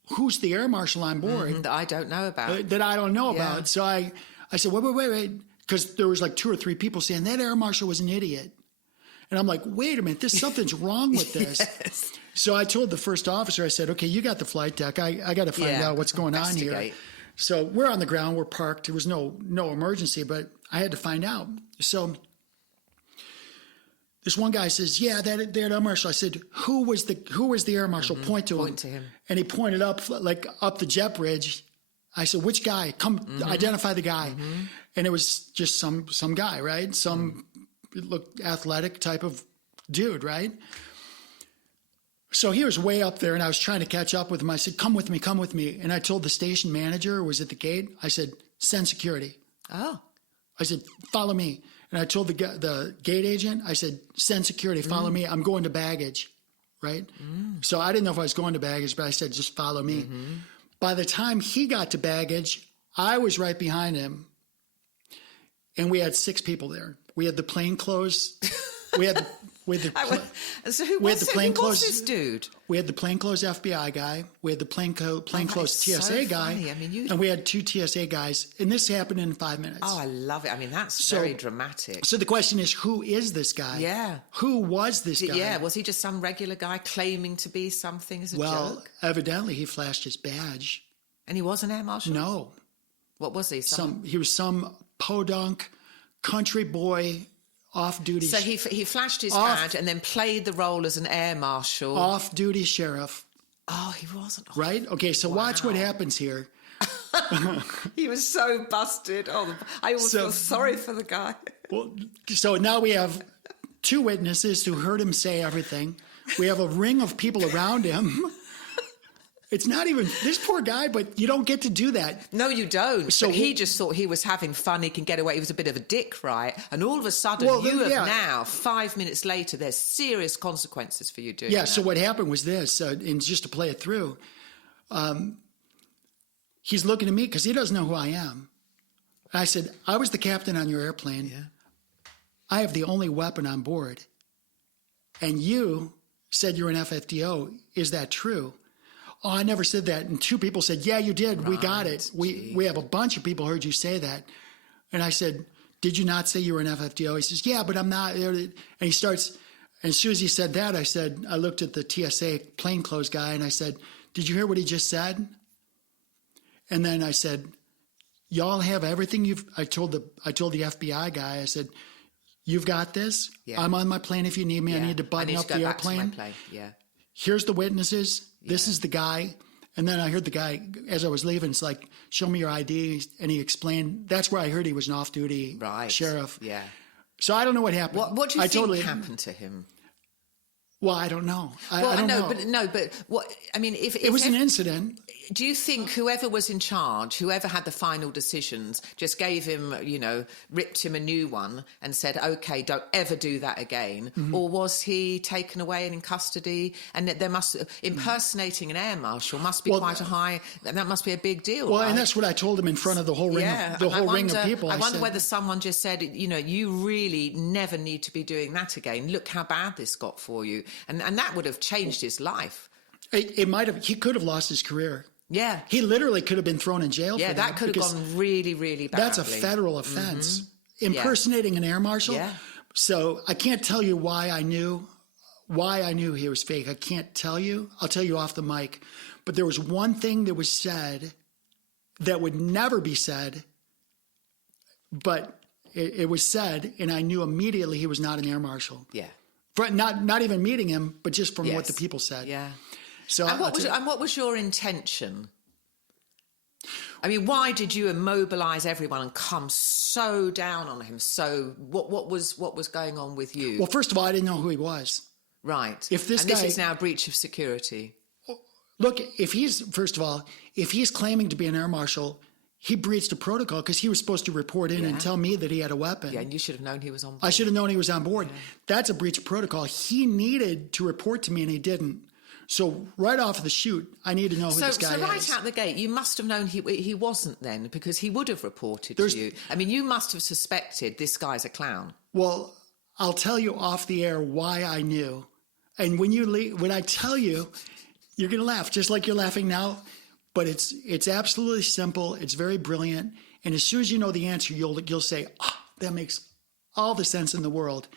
who's the air marshal on board That I don't know about. that I don't know about? So I said, wait, because there was like 2 or 3 people saying that air marshal was an idiot. And I'm like, wait a minute, something's wrong with this. Yes. So I told the first officer, I said, okay, you got the flight deck. I got to find out what's going on here. So we're on the ground, we're parked. There was no emergency, but I had to find out. So this one guy says, yeah, that air marshal. I said, who was the air marshal? Point to him. And he pointed up the jet bridge. I said, which guy? Come identify the guy. And it was just some guy, right? Some looked athletic type of dude, right? So he was way up there, and I was trying to catch up with him. I said, come with me. And I told the station manager who was at the gate, I said, send security. Oh. I said, follow me. And I told the gate agent, I said, send security, follow me. I'm going to baggage, right? So I didn't know if I was going to baggage, but I said, just follow me. By the time he got to baggage, I was right behind him, and we had 6 people there. We had the plainclothes. So who was this dude? We had the plainclothes FBI guy. We had the plainclothes TSA guy. And we had 2 TSA guys. And this happened in 5 minutes. Oh, I love it. I mean, that's very dramatic. So the question is, who is this guy? Yeah. Who was this guy? Yeah. Was he just some regular guy claiming to be something as a joke? Evidently he flashed his badge. And he was an air marshal? No. What was he? He was some podunk country boy off-duty. So he flashed his badge and then played the role as an air marshal. Off-duty sheriff. Oh, he wasn't. Right? Okay, so watch what happens here. He was so busted. Oh, I always feel sorry for the guy. Well, so now we have 2 witnesses who heard him say everything. We have a ring of people around him. It's not even this poor guy, but you don't get to do that. No, you don't. So he just thought he was having fun. He can get away. He was a bit of a dick, right? And all of a sudden, now, 5 minutes later, there's serious consequences for you doing that. So what happened was this, and just to play it through, he's looking at me because he doesn't know who I am. And I said, I was the captain on your airplane. Yeah. I have the only weapon on board. And you said you're an FFDO. Is that true? Oh, I never said that. And 2 people said, yeah, you did. Right. We got it. We have a bunch of people heard you say that. And I said, did you not say you were an FFDO? He says, yeah, but I'm not. And he starts, and as soon as he said that, I looked at the TSA plainclothes guy and I said, did you hear what he just said? And then I said, y'all have everything I told the FBI guy, I said, you've got this. Yeah. I'm on my plane if you need me. Yeah. I need to button up the airplane. Yeah. Here's the witnesses. This is the guy. And then I heard the guy, as I was leaving, it's like, show me your ID. And he explained, that's where I heard he was an off-duty sheriff. Yeah. So I don't know what happened. What do you think happened to him? Well, I don't know. I don't know. But what, I mean, if it was an incident. Do you think whoever was in charge, whoever had the final decisions, just gave him, ripped him a new one and said, okay, don't ever do that again? Mm-hmm. Or was he taken away and in custody? And impersonating an air marshal must be quite a high, and that must be a big deal. Well, right? And that's what I told him in front of the whole ring, ring of people. I wonder whether someone just said, you really never need to be doing that again. Look how bad this got for you. And that would have changed his life. It might have. He could have lost his career. Yeah. He literally could have been thrown in jail for that. Yeah, that could have gone really, really badly. That's a federal offense. Mm-hmm. Impersonating an air marshal. Yeah. So I can't tell you why I knew he was fake. I can't tell you. I'll tell you off the mic. But there was one thing that was said that would never be said, but it was said, and I knew immediately he was not an air marshal. Yeah. Not even meeting him, but just from what the people said. Yeah. So and what was your intention? I mean, why did you immobilize everyone and come so down on him? So what was going on with you? Well, first of all, I didn't know who he was. Right. This is now a breach of security. Look, if he's claiming to be an air marshal, he breached a protocol because he was supposed to report in and tell me that he had a weapon. Yeah, and you should have known he was on board. I should have known he was on board. Yeah. That's a breach of protocol. He needed to report to me, and he didn't. So right off the shoot, I need to know who this guy is. So right out the gate, you must have known he wasn't then, because he would have reported to you. I mean, you must have suspected this guy's a clown. Well, I'll tell you off the air why I knew. And when I tell you, you're going to laugh, just like you're laughing now. But it's absolutely simple. It's very brilliant. And as soon as you know the answer, you'll say, that makes all the sense in the world.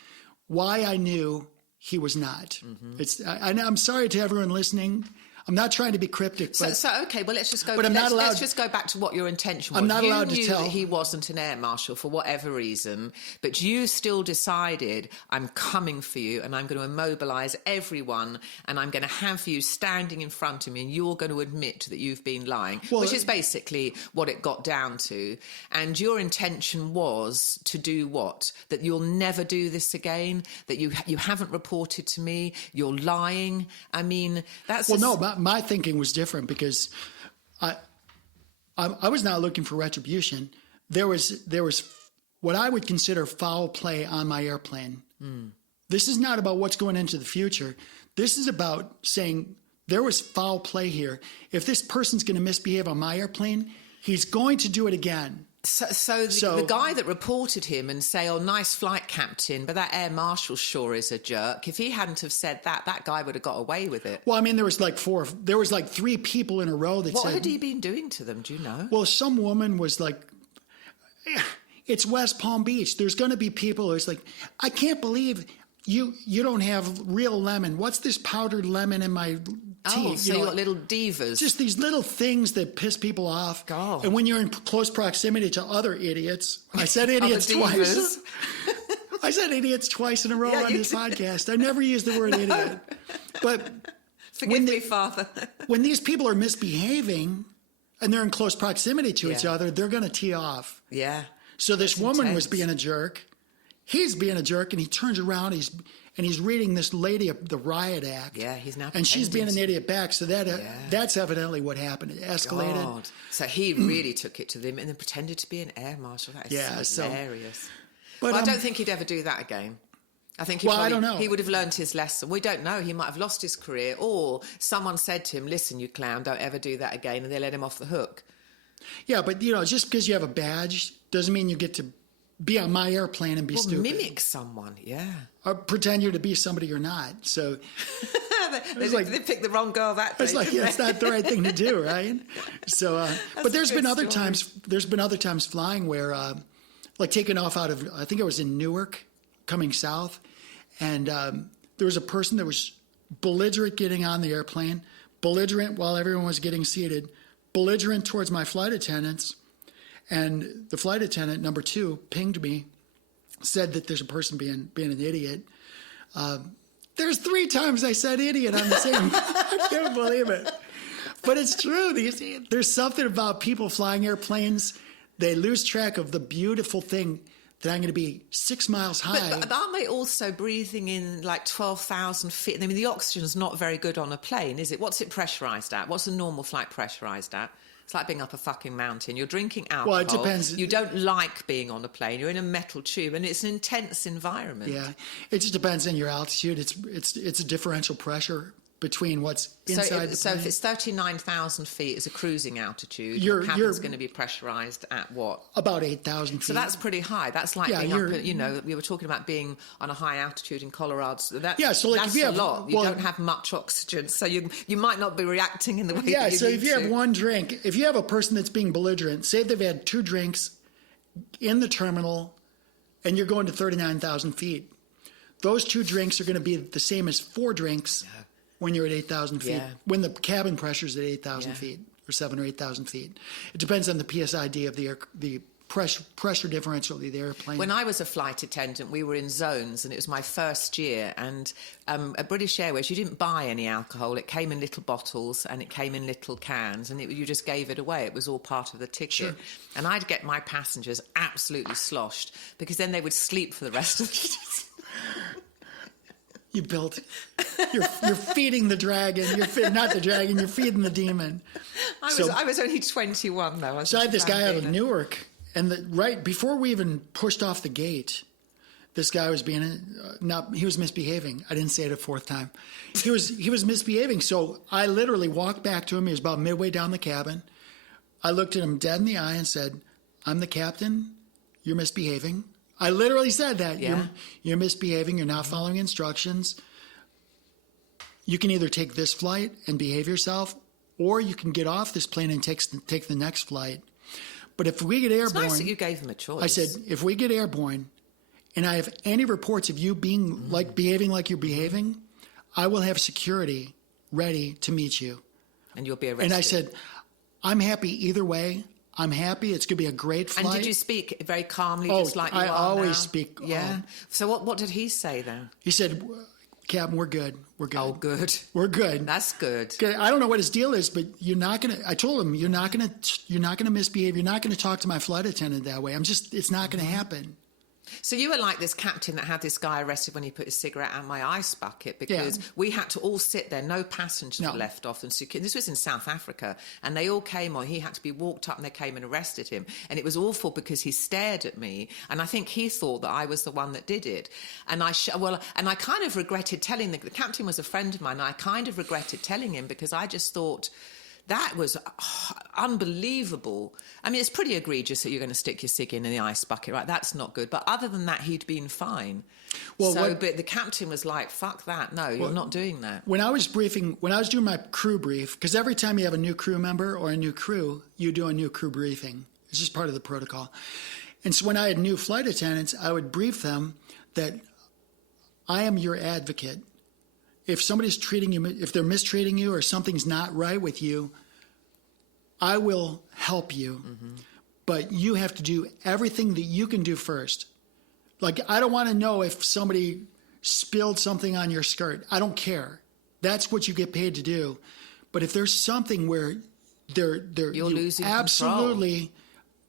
Why I knew he was not. Mm-hmm. I'm sorry to everyone listening. I'm not trying to be cryptic. Okay, well, let's just go. But let's just go back to what your intention was. I'm not allowed to tell. You knew that he wasn't an air marshal for whatever reason, but you still decided, I'm coming for you, and I'm going to immobilise everyone, and I'm going to have you standing in front of me, and you're going to admit that you've been lying, which is basically what it got down to. And your intention was to do what? That you'll never do this again. That you haven't reported to me. You're lying. I mean, that's my thinking was different because I was not looking for retribution. There was what I would consider foul play on my airplane. Mm. This is not about what's going into the future. This is about saying there was foul play here. If this person's going to misbehave on my airplane, he's going to do it again. So the guy that reported him and say, "Oh, nice flight, Captain, but that air marshal sure is a jerk." If he hadn't have said that guy would have got away with it. Well, I mean, there was like 3 people in a row that said... What had he been doing to them? Do you know? Well, some woman was like, it's West Palm Beach. There's going to be people who's like, I can't believe you don't have real lemon. What's this powdered lemon in my tea? Oh, so you got little divas. Just these little things that piss people off. God. And when you're in close proximity to other idiots, I said idiots twice. I said idiots twice in a row on this podcast. I never used the word idiot. But forgive me, Father. When these people are misbehaving and they're in close proximity to each other, they're going to tee off. Yeah. So this woman was being a jerk. He's being a jerk, and he turns around. He's reading this lady the riot act. Yeah, he's now. And she's being an idiot back. So that's evidently what happened. It escalated. God. So he really took it to them and then pretended to be an air marshal. That is hilarious. But I don't think he'd ever do that again. I think I don't know. He would have learned his lesson. We don't know. He might have lost his career, or someone said to him, "Listen, you clown, don't ever do that again," and they let him off the hook. Yeah, but just because you have a badge doesn't mean you get to be on my airplane and be stupid. Mimic someone, yeah. Or pretend you're to be somebody you're not. So they picked the wrong girl that day. It's like, it's not the right thing to do, right? So, but there's been other times. There's been other times flying where, like taking off out of, I think it was in Newark, coming south, and there was a person that was belligerent getting on the airplane, belligerent while everyone was getting seated, belligerent towards my flight attendants. And the flight attendant, number 2, pinged me, said that there's a person being an idiot. There's 3 times I said idiot on the same. I can't believe it. But it's true. There's something about people flying airplanes. They lose track of the beautiful thing that I'm going to be 6 miles high. But aren't they also breathing in like 12,000 feet? I mean, the oxygen's not very good on a plane, is it? What's it pressurised at? What's a normal flight pressurised at? It's like being up a fucking mountain. You're drinking alcohol. Well, it depends. You don't like being on a plane. You're in a metal tube, and it's an intense environment. Yeah, it just depends on your altitude. It's a differential pressure between what's inside the plane. So if it's 39,000 feet as a cruising altitude, your cabin's going to be pressurised at what? About 8,000 feet. So that's pretty high. That's like being up, we were talking about being on a high altitude in Colorado. So that's a lot. You don't have much oxygen, so you might not be reacting in the way that you need to. Yeah, so if you have one drink, if you have a person that's being belligerent, say they've had 2 drinks in the terminal and you're going to 39,000 feet, those 2 drinks are going to be the same as 4 drinks when you're at 8,000 feet, when the cabin pressure's at 8,000 feet or 7,000 or 8,000 feet. It depends on the PSID of the pressure differential of the airplane. When I was a flight attendant, we were in zones, and it was my first year. And at British Airways, you didn't buy any alcohol. It came in little bottles and it came in little cans, and you just gave it away. It was all part of the ticket. Sure. And I'd get my passengers absolutely sloshed because then they would sleep for the rest of the You're feeding the dragon. Not the dragon. You're feeding the demon. I was only 21 though. So I had this guy out of Newark, and right before we even pushed off the gate, this guy was he was misbehaving. I didn't say it a 4th time. He was misbehaving. So I literally walked back to him. He was about midway down the cabin. I looked at him dead in the eye and said, "I'm the captain. You're misbehaving. I literally said that. Yeah. You're misbehaving. You're not following instructions. You can either take this flight and behave yourself, or you can get off this plane and take the next flight. But if we get airborne... It's nice that you gave him a choice. I said, if we get airborne and I have any reports of you being behaving like you're behaving, I will have security ready to meet you. And you'll be arrested. And I said, I'm happy either way. I'm happy. It's going to be a great flight. And did you speak very calmly, just like you are now? I always speak. Yeah. So what did he say then? He said, Captain, we're good. We're good. Oh, good. We're good. That's good. Okay, I don't know what his deal is, but you're not going to, I told him, you're not going to misbehave. You're not going to talk to my flight attendant that way. It's not going to happen. So you were like this captain that had this guy arrested when he put his cigarette out my ice bucket, because we had to all sit there. No passengers were left off. And this was in South Africa, and they all came on. He had to be walked up, and they came and arrested him. And it was awful because he stared at me, and I think he thought that I was the one that did it. And I kind of regretted telling the captain was a friend of mine. And I kind of regretted telling him, because I just thought, that was unbelievable. I mean, it's pretty egregious that you're going to stick your cig in the ice bucket, right? That's not good. But other than that, he'd been fine. But the captain was like, fuck that. No, you're not doing that. When I was doing my crew brief, because every time you have a new crew member or a new crew, you do a new crew briefing. It's just part of the protocol. And so when I had new flight attendants, I would brief them that I am your advocate. If somebody's treating you, if they're mistreating you or something's not right with you, I will help you. Mm-hmm. But you have to do everything that you can do first. Like, I don't want to know if somebody spilled something on your skirt. I don't care. That's what you get paid to do. But if there's something where you're losing absolutely control.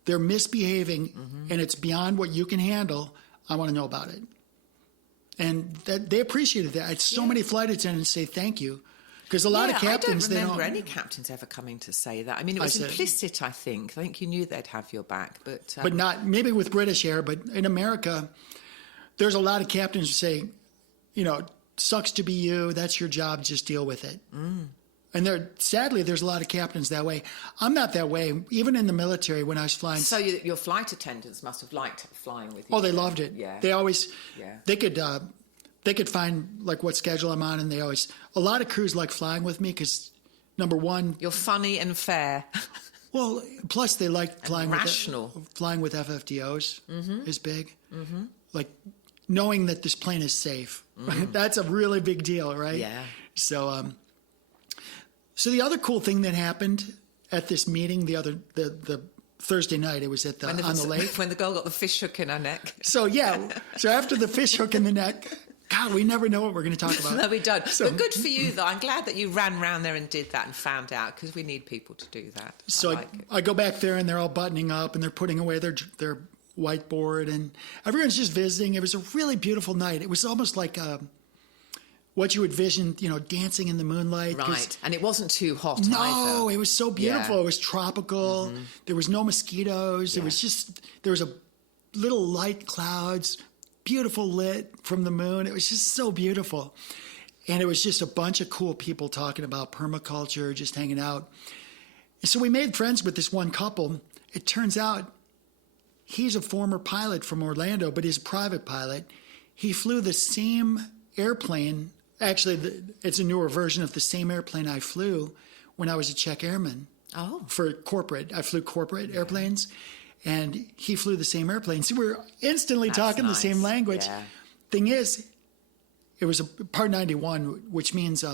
They're misbehaving, and it's beyond what you can handle, I want to know about it. And they appreciated that. I had so many flight attendants say thank you. Because a lot of captains, I don't remember any captains ever coming to say that. I mean, it was implicit, I think. I think you knew they'd have your back. But not, maybe with British Air, but in America, there's a lot of captains who say, sucks to be you. That's your job. Just deal with it. Mm. And sadly, there's a lot of captains that way. I'm not that way. Even in the military, when I was flying. So your flight attendants must have liked flying with you. Oh, they loved it. Yeah. They always, they could find like what schedule I'm on, and a lot of crews like flying with me because, number one, you're funny and fair. Well, plus they like flying rational. Flying with FFDOs is big. Mm-hmm. Like knowing that this plane is safe. That's a really big deal, right? Yeah. So the other cool thing that happened at this meeting the Thursday night, it was on the lake. When the girl got the fish hook in her neck. So after the fish hook in the neck, God, we never know what we're going to talk about. No, we don't. But good for you, though. I'm glad that you ran around there and did that and found out, because we need people to do that. So I go back there, and they're all buttoning up, and they're putting away their whiteboard, and everyone's just visiting. It was a really beautiful night. It was almost like what you would vision, dancing in the moonlight. Right, and it wasn't too hot either. No, it was so beautiful. Yeah. It was tropical. Mm-hmm. There was no mosquitoes. Yeah. It was just, there was a little light clouds, beautiful lit from the moon. It was just so beautiful. And it was just a bunch of cool people talking about permaculture, just hanging out. And so we made friends with this one couple. It turns out he's a former pilot from Orlando, but he's a private pilot. He flew the same airplane. Actually, it's a newer version of the same airplane I flew when I was a Czech airman. Oh. For corporate. I flew corporate airplanes, and he flew the same airplane. So we were instantly talking the same language. Yeah. Thing is, it was a Part 91, which means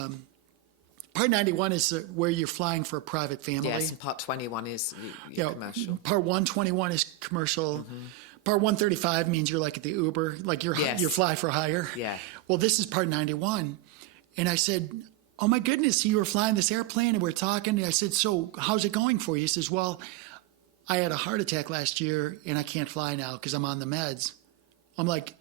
Part 91 is where you're flying for a private family. Yes, and Part 21 is commercial. Part 121 is commercial. Mm-hmm. Part 135 means you're like at the Uber, like you're fly for hire. Yeah. Well, this is Part 91. And I said, oh my goodness, you were flying this airplane and we're talking. And I said, so how's it going for you? He says, well, I had a heart attack last year and I can't fly now because I'm on the meds. I'm like,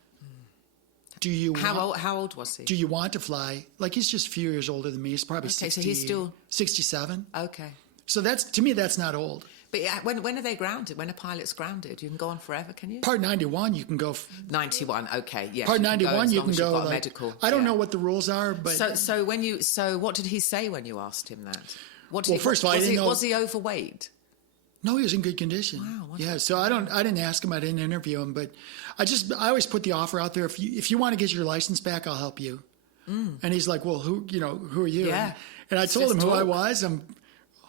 How old was he? Do you want to fly? Like, he's just a few years older than me. He's probably 60. So he's still 67. Okay. So to me, that's not old. But when are they grounded? When a pilot's grounded, you can go on forever, can you? Part 91, you can go. 91, okay, yes. Part 91, you can go. Like, medical. I don't know what the rules are, but so what did he say when you asked him that? First of all, I didn't know. Was he overweight? No, he was in good condition. Wow. Yeah. So I didn't ask him. I didn't interview him, but I always put the offer out there. If you want to get your license back, I'll help you. And he's like, well, who are you? Yeah. And I told him who talk. I was. I'm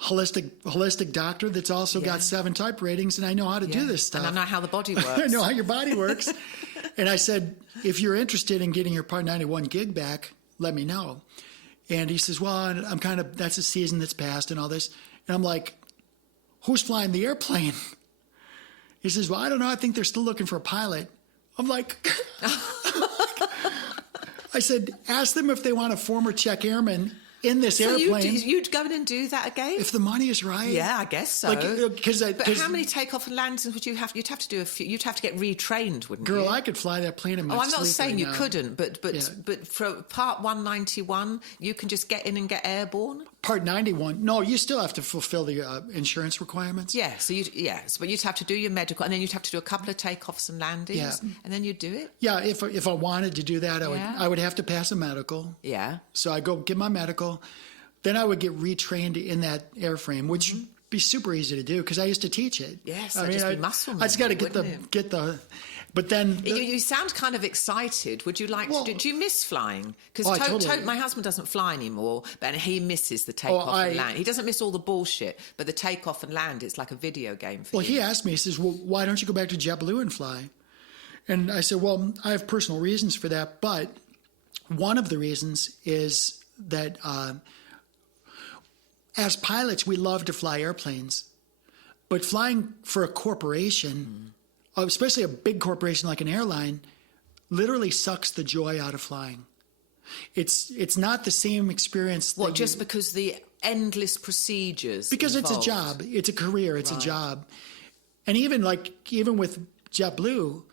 holistic doctor that's also got 7 type ratings, and I know how to do this stuff. And I know how the body works. I know how your body works. And I said, if you're interested in getting your Part 91 gig back, let me know. And he says, well, that's a season that's passed and all this. And I'm like, who's flying the airplane? He says, well, I don't know. I think they're still looking for a pilot. I'm like, I said, ask them if they want a former Czech airman in this airplane. You'd go in and do that again? If the money is right. Yeah, I guess so. But how many takeoff and landings would you have? You'd have to do a few. You'd have to get retrained, wouldn't you? Girl, I could fly that plane in my sleep. I'm not saying right you now. couldn't, but for Part 191, you can just get in and get airborne. Part 91, no, you still have to fulfill the insurance requirements. Yeah, but you'd have to do your medical, and then you'd have to do a couple of takeoffs and landings, and then you'd do it. Yeah, if I wanted to do that, I would have to pass a medical. Yeah. So I go get my medical, then I would get retrained in that airframe, which would be super easy to do because I used to teach it. Yes, just be muscle. I just got to get the. But then you sound kind of excited. Would you like to do you miss flying? Because my husband doesn't fly anymore, but he misses the takeoff and land. He doesn't miss all the bullshit, but the takeoff and land, it's like a video game for him. Well, he asked me, he says, well, why don't you go back to JetBlue and fly? And I said, well, I have personal reasons for that, but one of the reasons is that as pilots, we love to fly airplanes, but flying for a corporation, especially a big corporation like an airline, literally sucks the joy out of flying. It's not the same experience. Because the endless procedures? Because involved. it's a job. It's a career. It's a job. And even with JetBlue,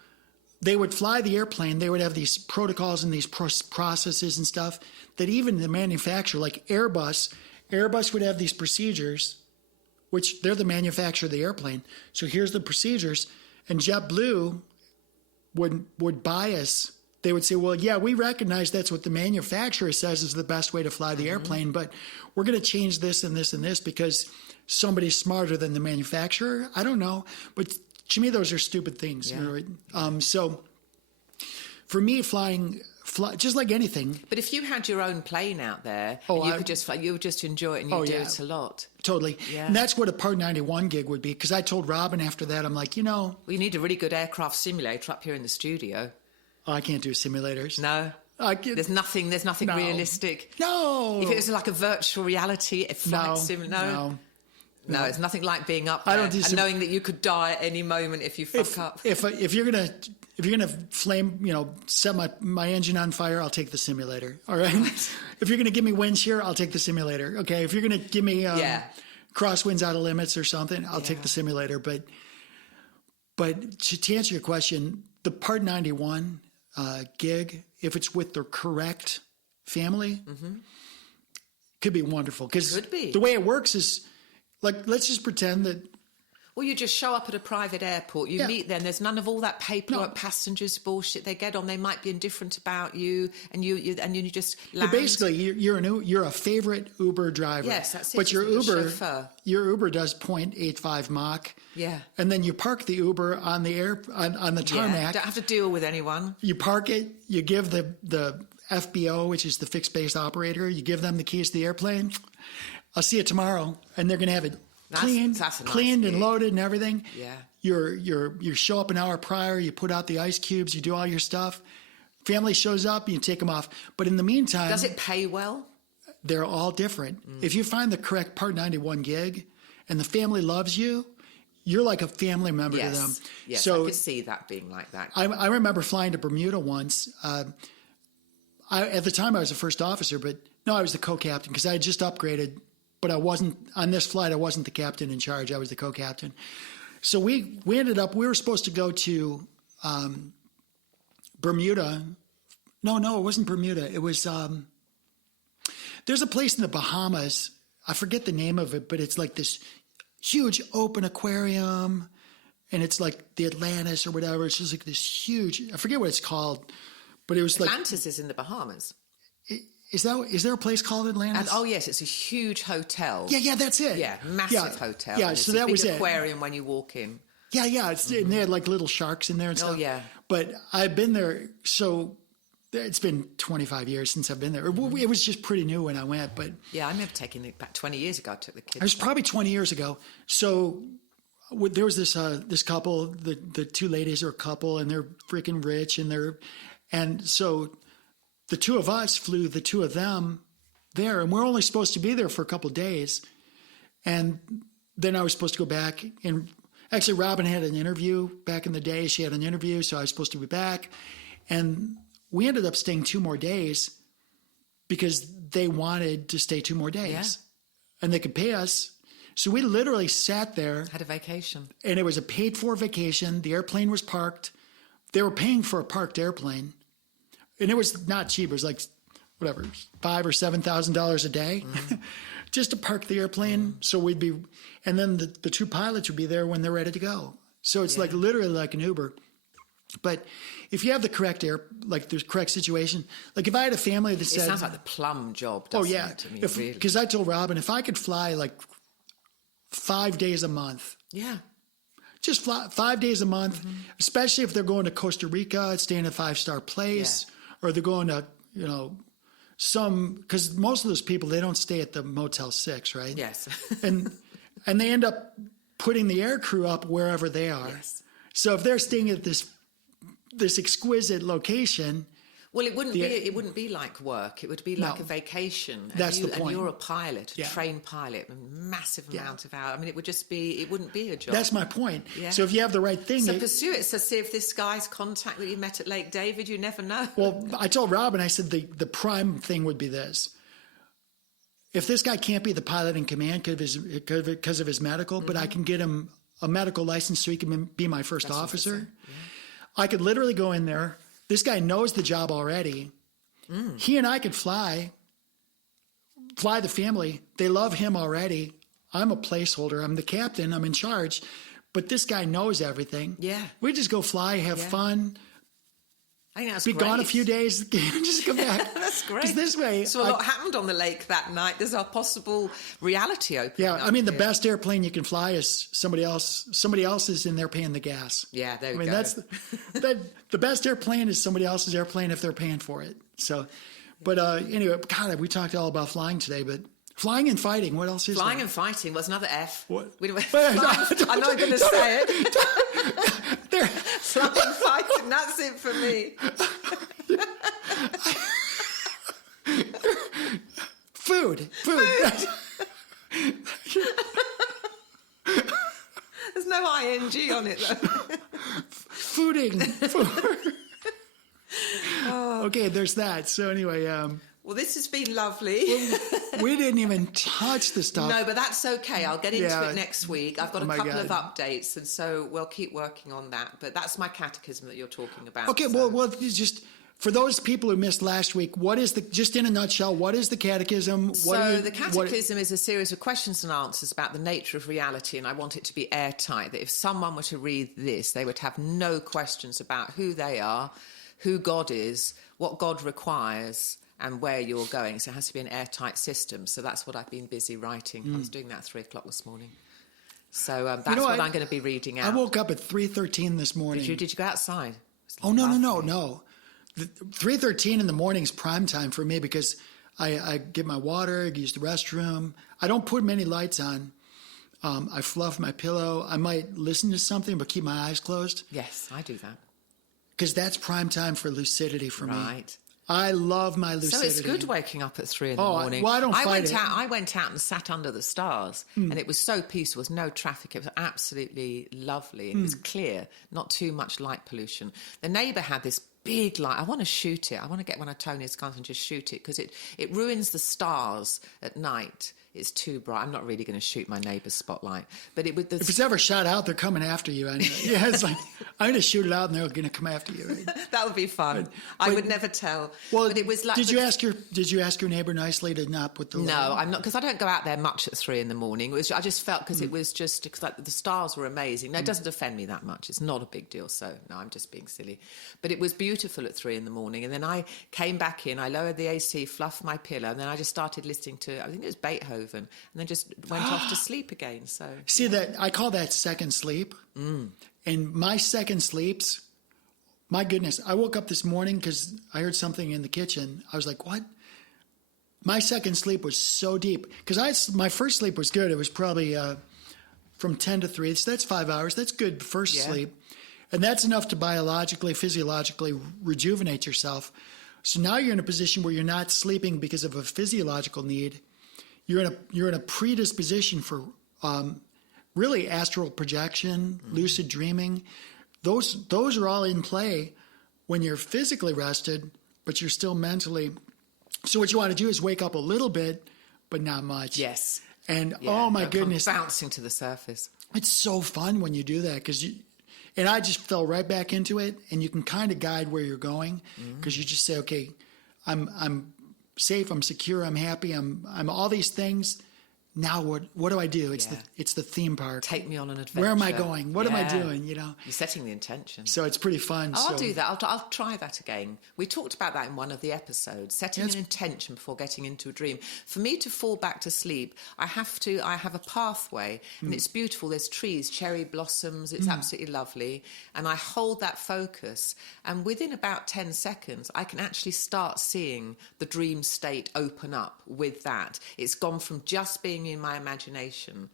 they would fly the airplane. They would have these protocols and these processes and stuff that even the manufacturer, like Airbus would have these procedures, which they're the manufacturer of the airplane. So here's the procedures. And JetBlue would bias. They would say, well, yeah, we recognize that's what the manufacturer says is the best way to fly the airplane, but we're going to change this and this and this because somebody's smarter than the manufacturer. I don't know. But to me, those are stupid things. Yeah. You know? So for me, flying just like anything. But if you had your own plane out there, you could just fly, you would just enjoy it and you'd do it a lot. Totally. Yeah. And that's what a Part 91 gig would be. Because I told Robin after that, I'm like, Well, you need a really good aircraft simulator up here in the studio. I can't do simulators. No. There's nothing realistic. No. If it was like a virtual reality flight simulator. No, it's nothing like being up there and knowing that you could die at any moment if you fuck up. If you're gonna set my engine on fire, I'll take the simulator. All right. If you're gonna give me wind shear, I'll take the simulator. Okay. If you're gonna give me crosswinds out of limits or something, I'll take the simulator. But to answer your question, the Part 91 gig, if it's with the correct family, could be wonderful. Because the way it works is, like, let's just pretend that. Well, you just show up at a private airport, you meet them, there's none of all that paperwork, passengers bullshit they get on, they might be indifferent about you, and you just land. But basically, you're a favorite Uber driver. Yes, that's it. But your Uber does 0.85 Mach. Yeah. And then you park the Uber on the on the tarmac. Don't have to deal with anyone. You park it, you give the FBO, which is the fixed base operator, you give them the keys to the airplane. I'll see you tomorrow. And they're going to have it cleaned and loaded and everything. Yeah. You show up an hour prior, you put out the ice cubes, you do all your stuff. Family shows up, you take them off. But in the meantime, does it pay well? They're all different. If you find the correct Part 91 gig and the family loves you, you're like a family member to them. Yes, so I could see that being like that. I remember flying to Bermuda once. At the time, I was a first officer, but no, I was the co-captain because I had just upgraded. But I wasn't on this flight. I wasn't the captain in charge. I was the co-captain. So we ended up. We were supposed to go to Bermuda. No, it wasn't Bermuda. It was. There's a place in the Bahamas. I forget the name of it, but it's like this huge open aquarium, and it's like the Atlantis or whatever. It's just like this huge. I forget what it's called, but it was Atlantis is in the Bahamas. Is there a place called Atlantis? And, oh, yes, it's a huge hotel. Yeah, that's it. Yeah, massive hotel. Yeah, and so it's that a big was it. aquarium when you walk in. Yeah, and they had like little sharks in there and stuff. Oh, yeah. But I've been there, so it's been 25 years since I've been there. It was just pretty new when I went, but... Yeah, I remember taking it back 20 years ago. I took the kids. It was probably 20 years ago. So there was this couple, the two ladies are a couple, and they're freaking rich, and so the two of us flew the two of them there, and we're only supposed to be there for a couple of days. And then I was supposed to go back, and actually Robin had an interview back in the day. She had an interview, so I was supposed to be back. And we ended up staying 2 more days because they wanted to stay 2 more days. Yeah. And they could pay us. So we literally sat there. Had a vacation. And it was a paid-for vacation. The airplane was parked. They were paying for a parked airplane. And it was not cheap. It was like, whatever, $5,000 or $7,000 a day just to park the airplane. So we'd be, and then the 2 pilots would be there when they're ready to go. So it's like literally like an Uber. But if you have the correct the correct situation, like if I had a family that said... It sounds like the plum job, doesn't it, to me, really? Because I told Robin, if I could fly like 5 days a month... Yeah. Just fly 5 days a month, especially if they're going to Costa Rica, staying at a 5-star place, or they're going to, because most of those people, they don't stay at the Motel 6, right? Yes. and they end up putting the air crew up wherever they are. Yes. So if they're staying at this exquisite location... Well, it wouldn't be like work. It would be like a vacation. That's the point. And you're a pilot, a trained pilot, a massive amount of hours. I mean, it wouldn't be a job. That's my point. Yeah. So if you have the right thing... So pursue it. So see if this guy's contact that you met at Lake David, you never know. Well, I told Robin, I said the prime thing would be this. If this guy can't be the pilot in command because of his medical, but I can get him a medical license so he can be my first officer, I could literally go in there. This guy knows the job already. He and I could fly the family. They love him already. I'm a placeholder. I'm the captain. I'm in charge. But this guy knows everything. Yeah. We just go fly, have fun. I think that's be great. gone a few days, just come back. That's great. 'Cause this way, so a lot happened on the lake that night. There's a possible reality opening. Yeah, I mean, the best airplane you can fly is somebody else. Somebody else is in there paying the gas. Yeah, there we go. I mean, that's the best airplane is somebody else's airplane if they're paying for it. So, but anyway, God, we talked all about flying today, but flying and fighting. What else is flying there? and fighting was another F. What? I'm not going to say it. Flying and fighting. That's it for me. Food. There's no ing on it though. Fooding. Okay, there's that. So anyway, well, this has been lovely. we didn't even touch the stuff. No, but that's okay. I'll get into it next week. I've got a couple of God. updates, and so we'll keep working on that. But that's my catechism that you're talking about. Okay, so. well, just for those people who missed last week, just in a nutshell, what is the catechism? The catechism is a series of questions and answers about the nature of reality, and I want it to be airtight, that if someone were to read this, they would have no questions about who they are, who God is, what God requires, and where you're going. So it has to be an airtight system. So that's what I've been busy writing. I was doing that at 3:00 this morning. So that's what I'm going to be reading out. I woke up at 3:13 this morning. Did you go outside? Oh, no. 3:13 in the morning is prime time for me because I get my water, I use the restroom. I don't put many lights on. I fluff my pillow. I might listen to something but keep my eyes closed. Yes, I do that. Because that's prime time for lucidity for me. Right. I love my lucidity. So it's good waking up at 3 in the morning. Well, I don't fight it. I went out and sat under the stars, and it was so peaceful. There was no traffic. It was absolutely lovely. It was clear, not too much light pollution. The neighbour had this big light. I want to shoot it. I want to get one of Tony's guns and just shoot it because it ruins the stars at night. it's too bright. I'm not really going to shoot my neighbour's spotlight. But it would. If it's ever shot out, they're coming after you. And yeah, it's like I'm going to shoot it out, and they're going to come after you. Right? That would be fun. I would never tell. Well, but it was like. Did you ask your neighbour nicely to not put the? No, I'm not, because I don't go out there much at 3 a.m. I just felt because it was just because like, the stars were amazing. No, it doesn't offend me that much. It's not a big deal. So no, I'm just being silly. But it was beautiful at 3 a.m. And then I came back in. I lowered the AC, fluffed my pillow, and then I just started listening to, I think it was Beethoven, and then just went off to sleep again. So see that I call that second sleep. And my second sleeps, my goodness, I woke up this morning because I heard something in the kitchen. I was like, what? My second sleep was so deep because my first sleep was good. It was probably from 10 to 3. So that's 5 hours. That's good first sleep. And that's enough to biologically, physiologically rejuvenate yourself. So now you're in a position where you're not sleeping because of a physiological need. You're in a predisposition for really astral projection, lucid dreaming. Those are all in play when you're physically rested, but you're still mentally. So what you want to do is wake up a little bit, but not much. Yes. And oh my goodness, bouncing to the surface. It's so fun when you do that because and I just fell right back into it. And you can kind of guide where you're going because you just say, okay, I'm safe, I'm secure, I'm happy, I'm all these things. Now what do I do? It's the theme park. Take me on an adventure. Where am I going? What am I doing? You know, you're setting the intention. So it's pretty fun. I'll do that. I'll try that again. We talked about that in one of the episodes. Setting an intention before getting into a dream. For me to fall back to sleep, I have a pathway, and it's beautiful. There's trees, cherry blossoms. It's absolutely lovely, and I hold that focus. And within about 10 seconds, I can actually start seeing the dream state open up. With that, it's gone from just being in my imagination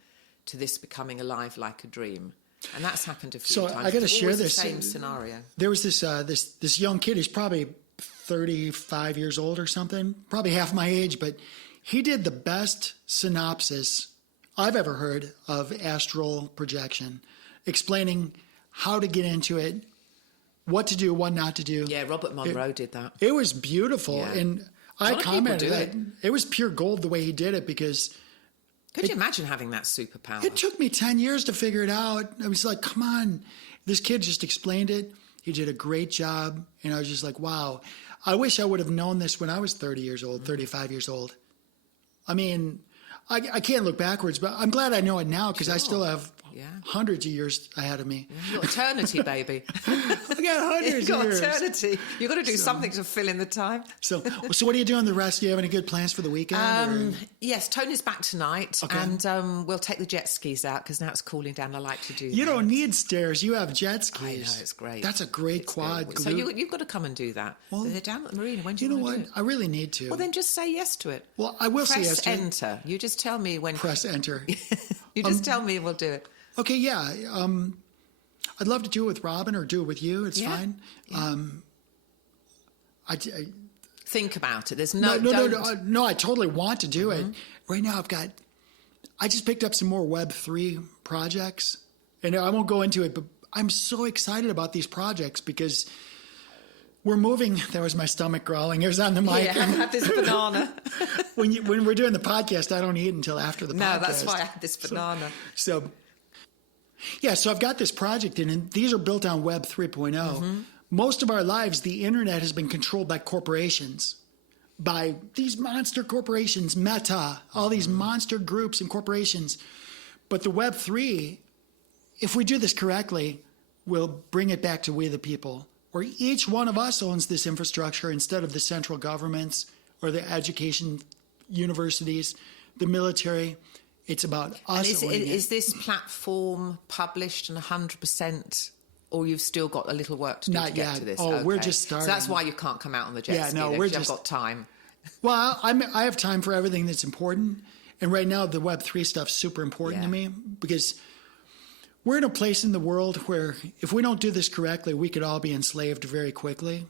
to this becoming alive like a dream, and that's happened a few times. So I got to share this. The same scenario. There was this young kid. He's probably 35 years old or something, probably half my age, but he did the best synopsis I've ever heard of astral projection, explaining how to get into it, what to do, what not to do. Yeah, Robert Monroe did that. It was beautiful, and I commented that it was pure gold the way he did it because. Could you imagine having that superpower? It took me 10 years to figure it out. I was like, come on. This kid just explained it. He did a great job. And I was just like, wow. I wish I would have known this when I was 30 years old, 35 years old. I mean, I can't look backwards, but I'm glad I know it now because I still have hundreds of years ahead of me. You've got eternity, baby. I got hundreds of years. You've got eternity. You've got to do something to fill in the time. So what are you doing the rest? Do you have any good plans for the weekend? Yes, Tony's back tonight, and we'll take the jet skis out because now it's cooling down. I like to do that. You don't need stairs. You have jet skis. I know, it's great. That's a great quad. So you've got to come and do that. Well, they're down at the marina. When do you want to do it? I really need to. Well, then just say yes to it. Well, I will say yes to it. Press enter. You just tell me when. Press enter. You just tell me and we'll do it. Okay, yeah. I'd love to do it with Robin or do it with you. It's fine. Yeah. I think about it. There's no, I totally want to do it. Right now, I just picked up some more Web3 projects, and I won't go into it, but I'm so excited about these projects because we're moving. That was my stomach growling. It was on the mic. Yeah, I had this banana. when we're doing the podcast, I don't eat until after the podcast. No, that's why I had this banana. So I've got this project, and these are built on Web 3.0. Most of our lives, the internet has been controlled by corporations, by these monster corporations, Meta, all these monster groups and corporations. But the Web 3, if we do this correctly, will bring it back to we the people, where each one of us owns this infrastructure instead of the central governments or the education universities, the military. It's about us. Is this platform published and 100%, or you've still got a little work to do to get to this? Oh, okay. We're just starting. So that's why you can't come out on the jet ski. We're just got time. Well, I have time for everything that's important, and right now the Web3 stuff's super important to me because we're in a place in the world where if we don't do this correctly, we could all be enslaved very quickly.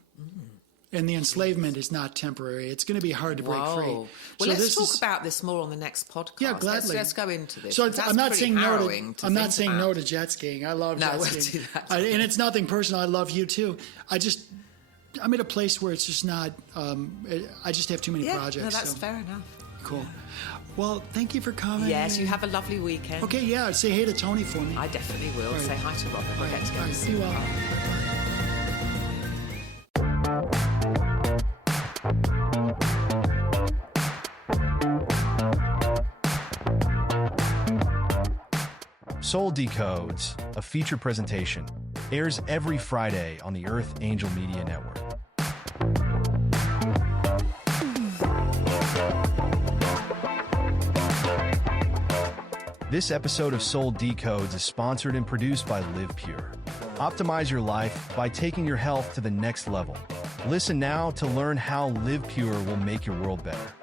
And the enslavement is not temporary. It's going to be hard to break free. Well, let's talk about this more on the next podcast. Yeah, gladly. Let's go into this. So I'm not saying no to jet skiing. I love jet skiing. Do that. And it's nothing personal. I love you too. I'm at a place where it's just not. I just have too many projects. No, that's fair enough. Cool. Well, thank you for coming. Yes, you have a lovely weekend. Okay, yeah. Say hey to Tony for me. I definitely will. Right. Say hi to Robert. We'll get together. Be well. Soul Decodes, a feature presentation, airs every Friday on the Earth Angel Media Network. This episode of Soul Decodes is sponsored and produced by Live Pure. Optimize your life by taking your health to the next level. Listen now to learn how Live Pure will make your world better.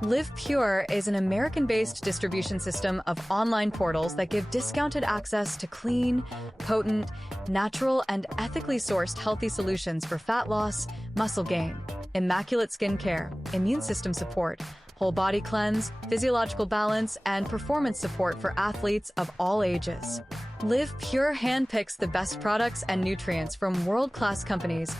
Live Pure is an American-based distribution system of online portals that give discounted access to clean, potent, natural, and ethically sourced healthy solutions for fat loss, muscle gain, immaculate skin care, immune system support, whole body cleanse, physiological balance, and performance support for athletes of all ages. Live Pure handpicks the best products and nutrients from world-class companies,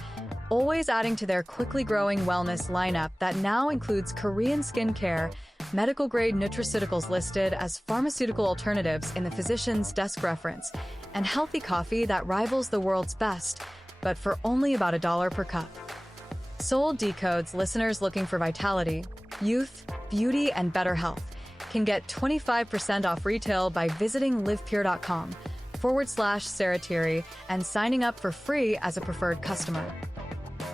always adding to their quickly growing wellness lineup that now includes Korean skincare, medical-grade nutraceuticals listed as pharmaceutical alternatives in the physician's desk reference, and healthy coffee that rivals the world's best, but for only about $1 per cup. Soul Decodes listeners looking for vitality, youth, beauty, and better health can get 25% off retail by visiting livepure.com/Sarah Tirri and signing up for free as a preferred customer.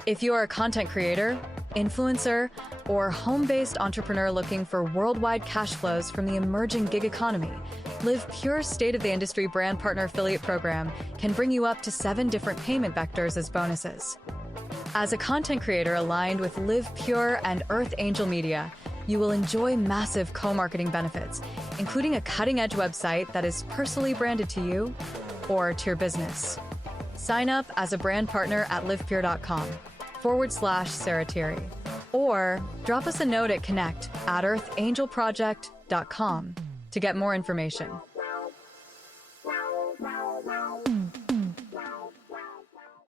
If you are a content creator, influencer, or home-based entrepreneur looking for worldwide cash flows from the emerging gig economy, Live Pure's state-of-the-industry brand partner affiliate program can bring you up to 7 different payment vectors as bonuses. As a content creator aligned with Live Pure and Earth Angel Media, you will enjoy massive co-marketing benefits, including a cutting-edge website that is personally branded to you or to your business. Sign up as a brand partner at livepure.com/Sarah Tirri, or drop us a note at connect@earthangelproject.com to get more information.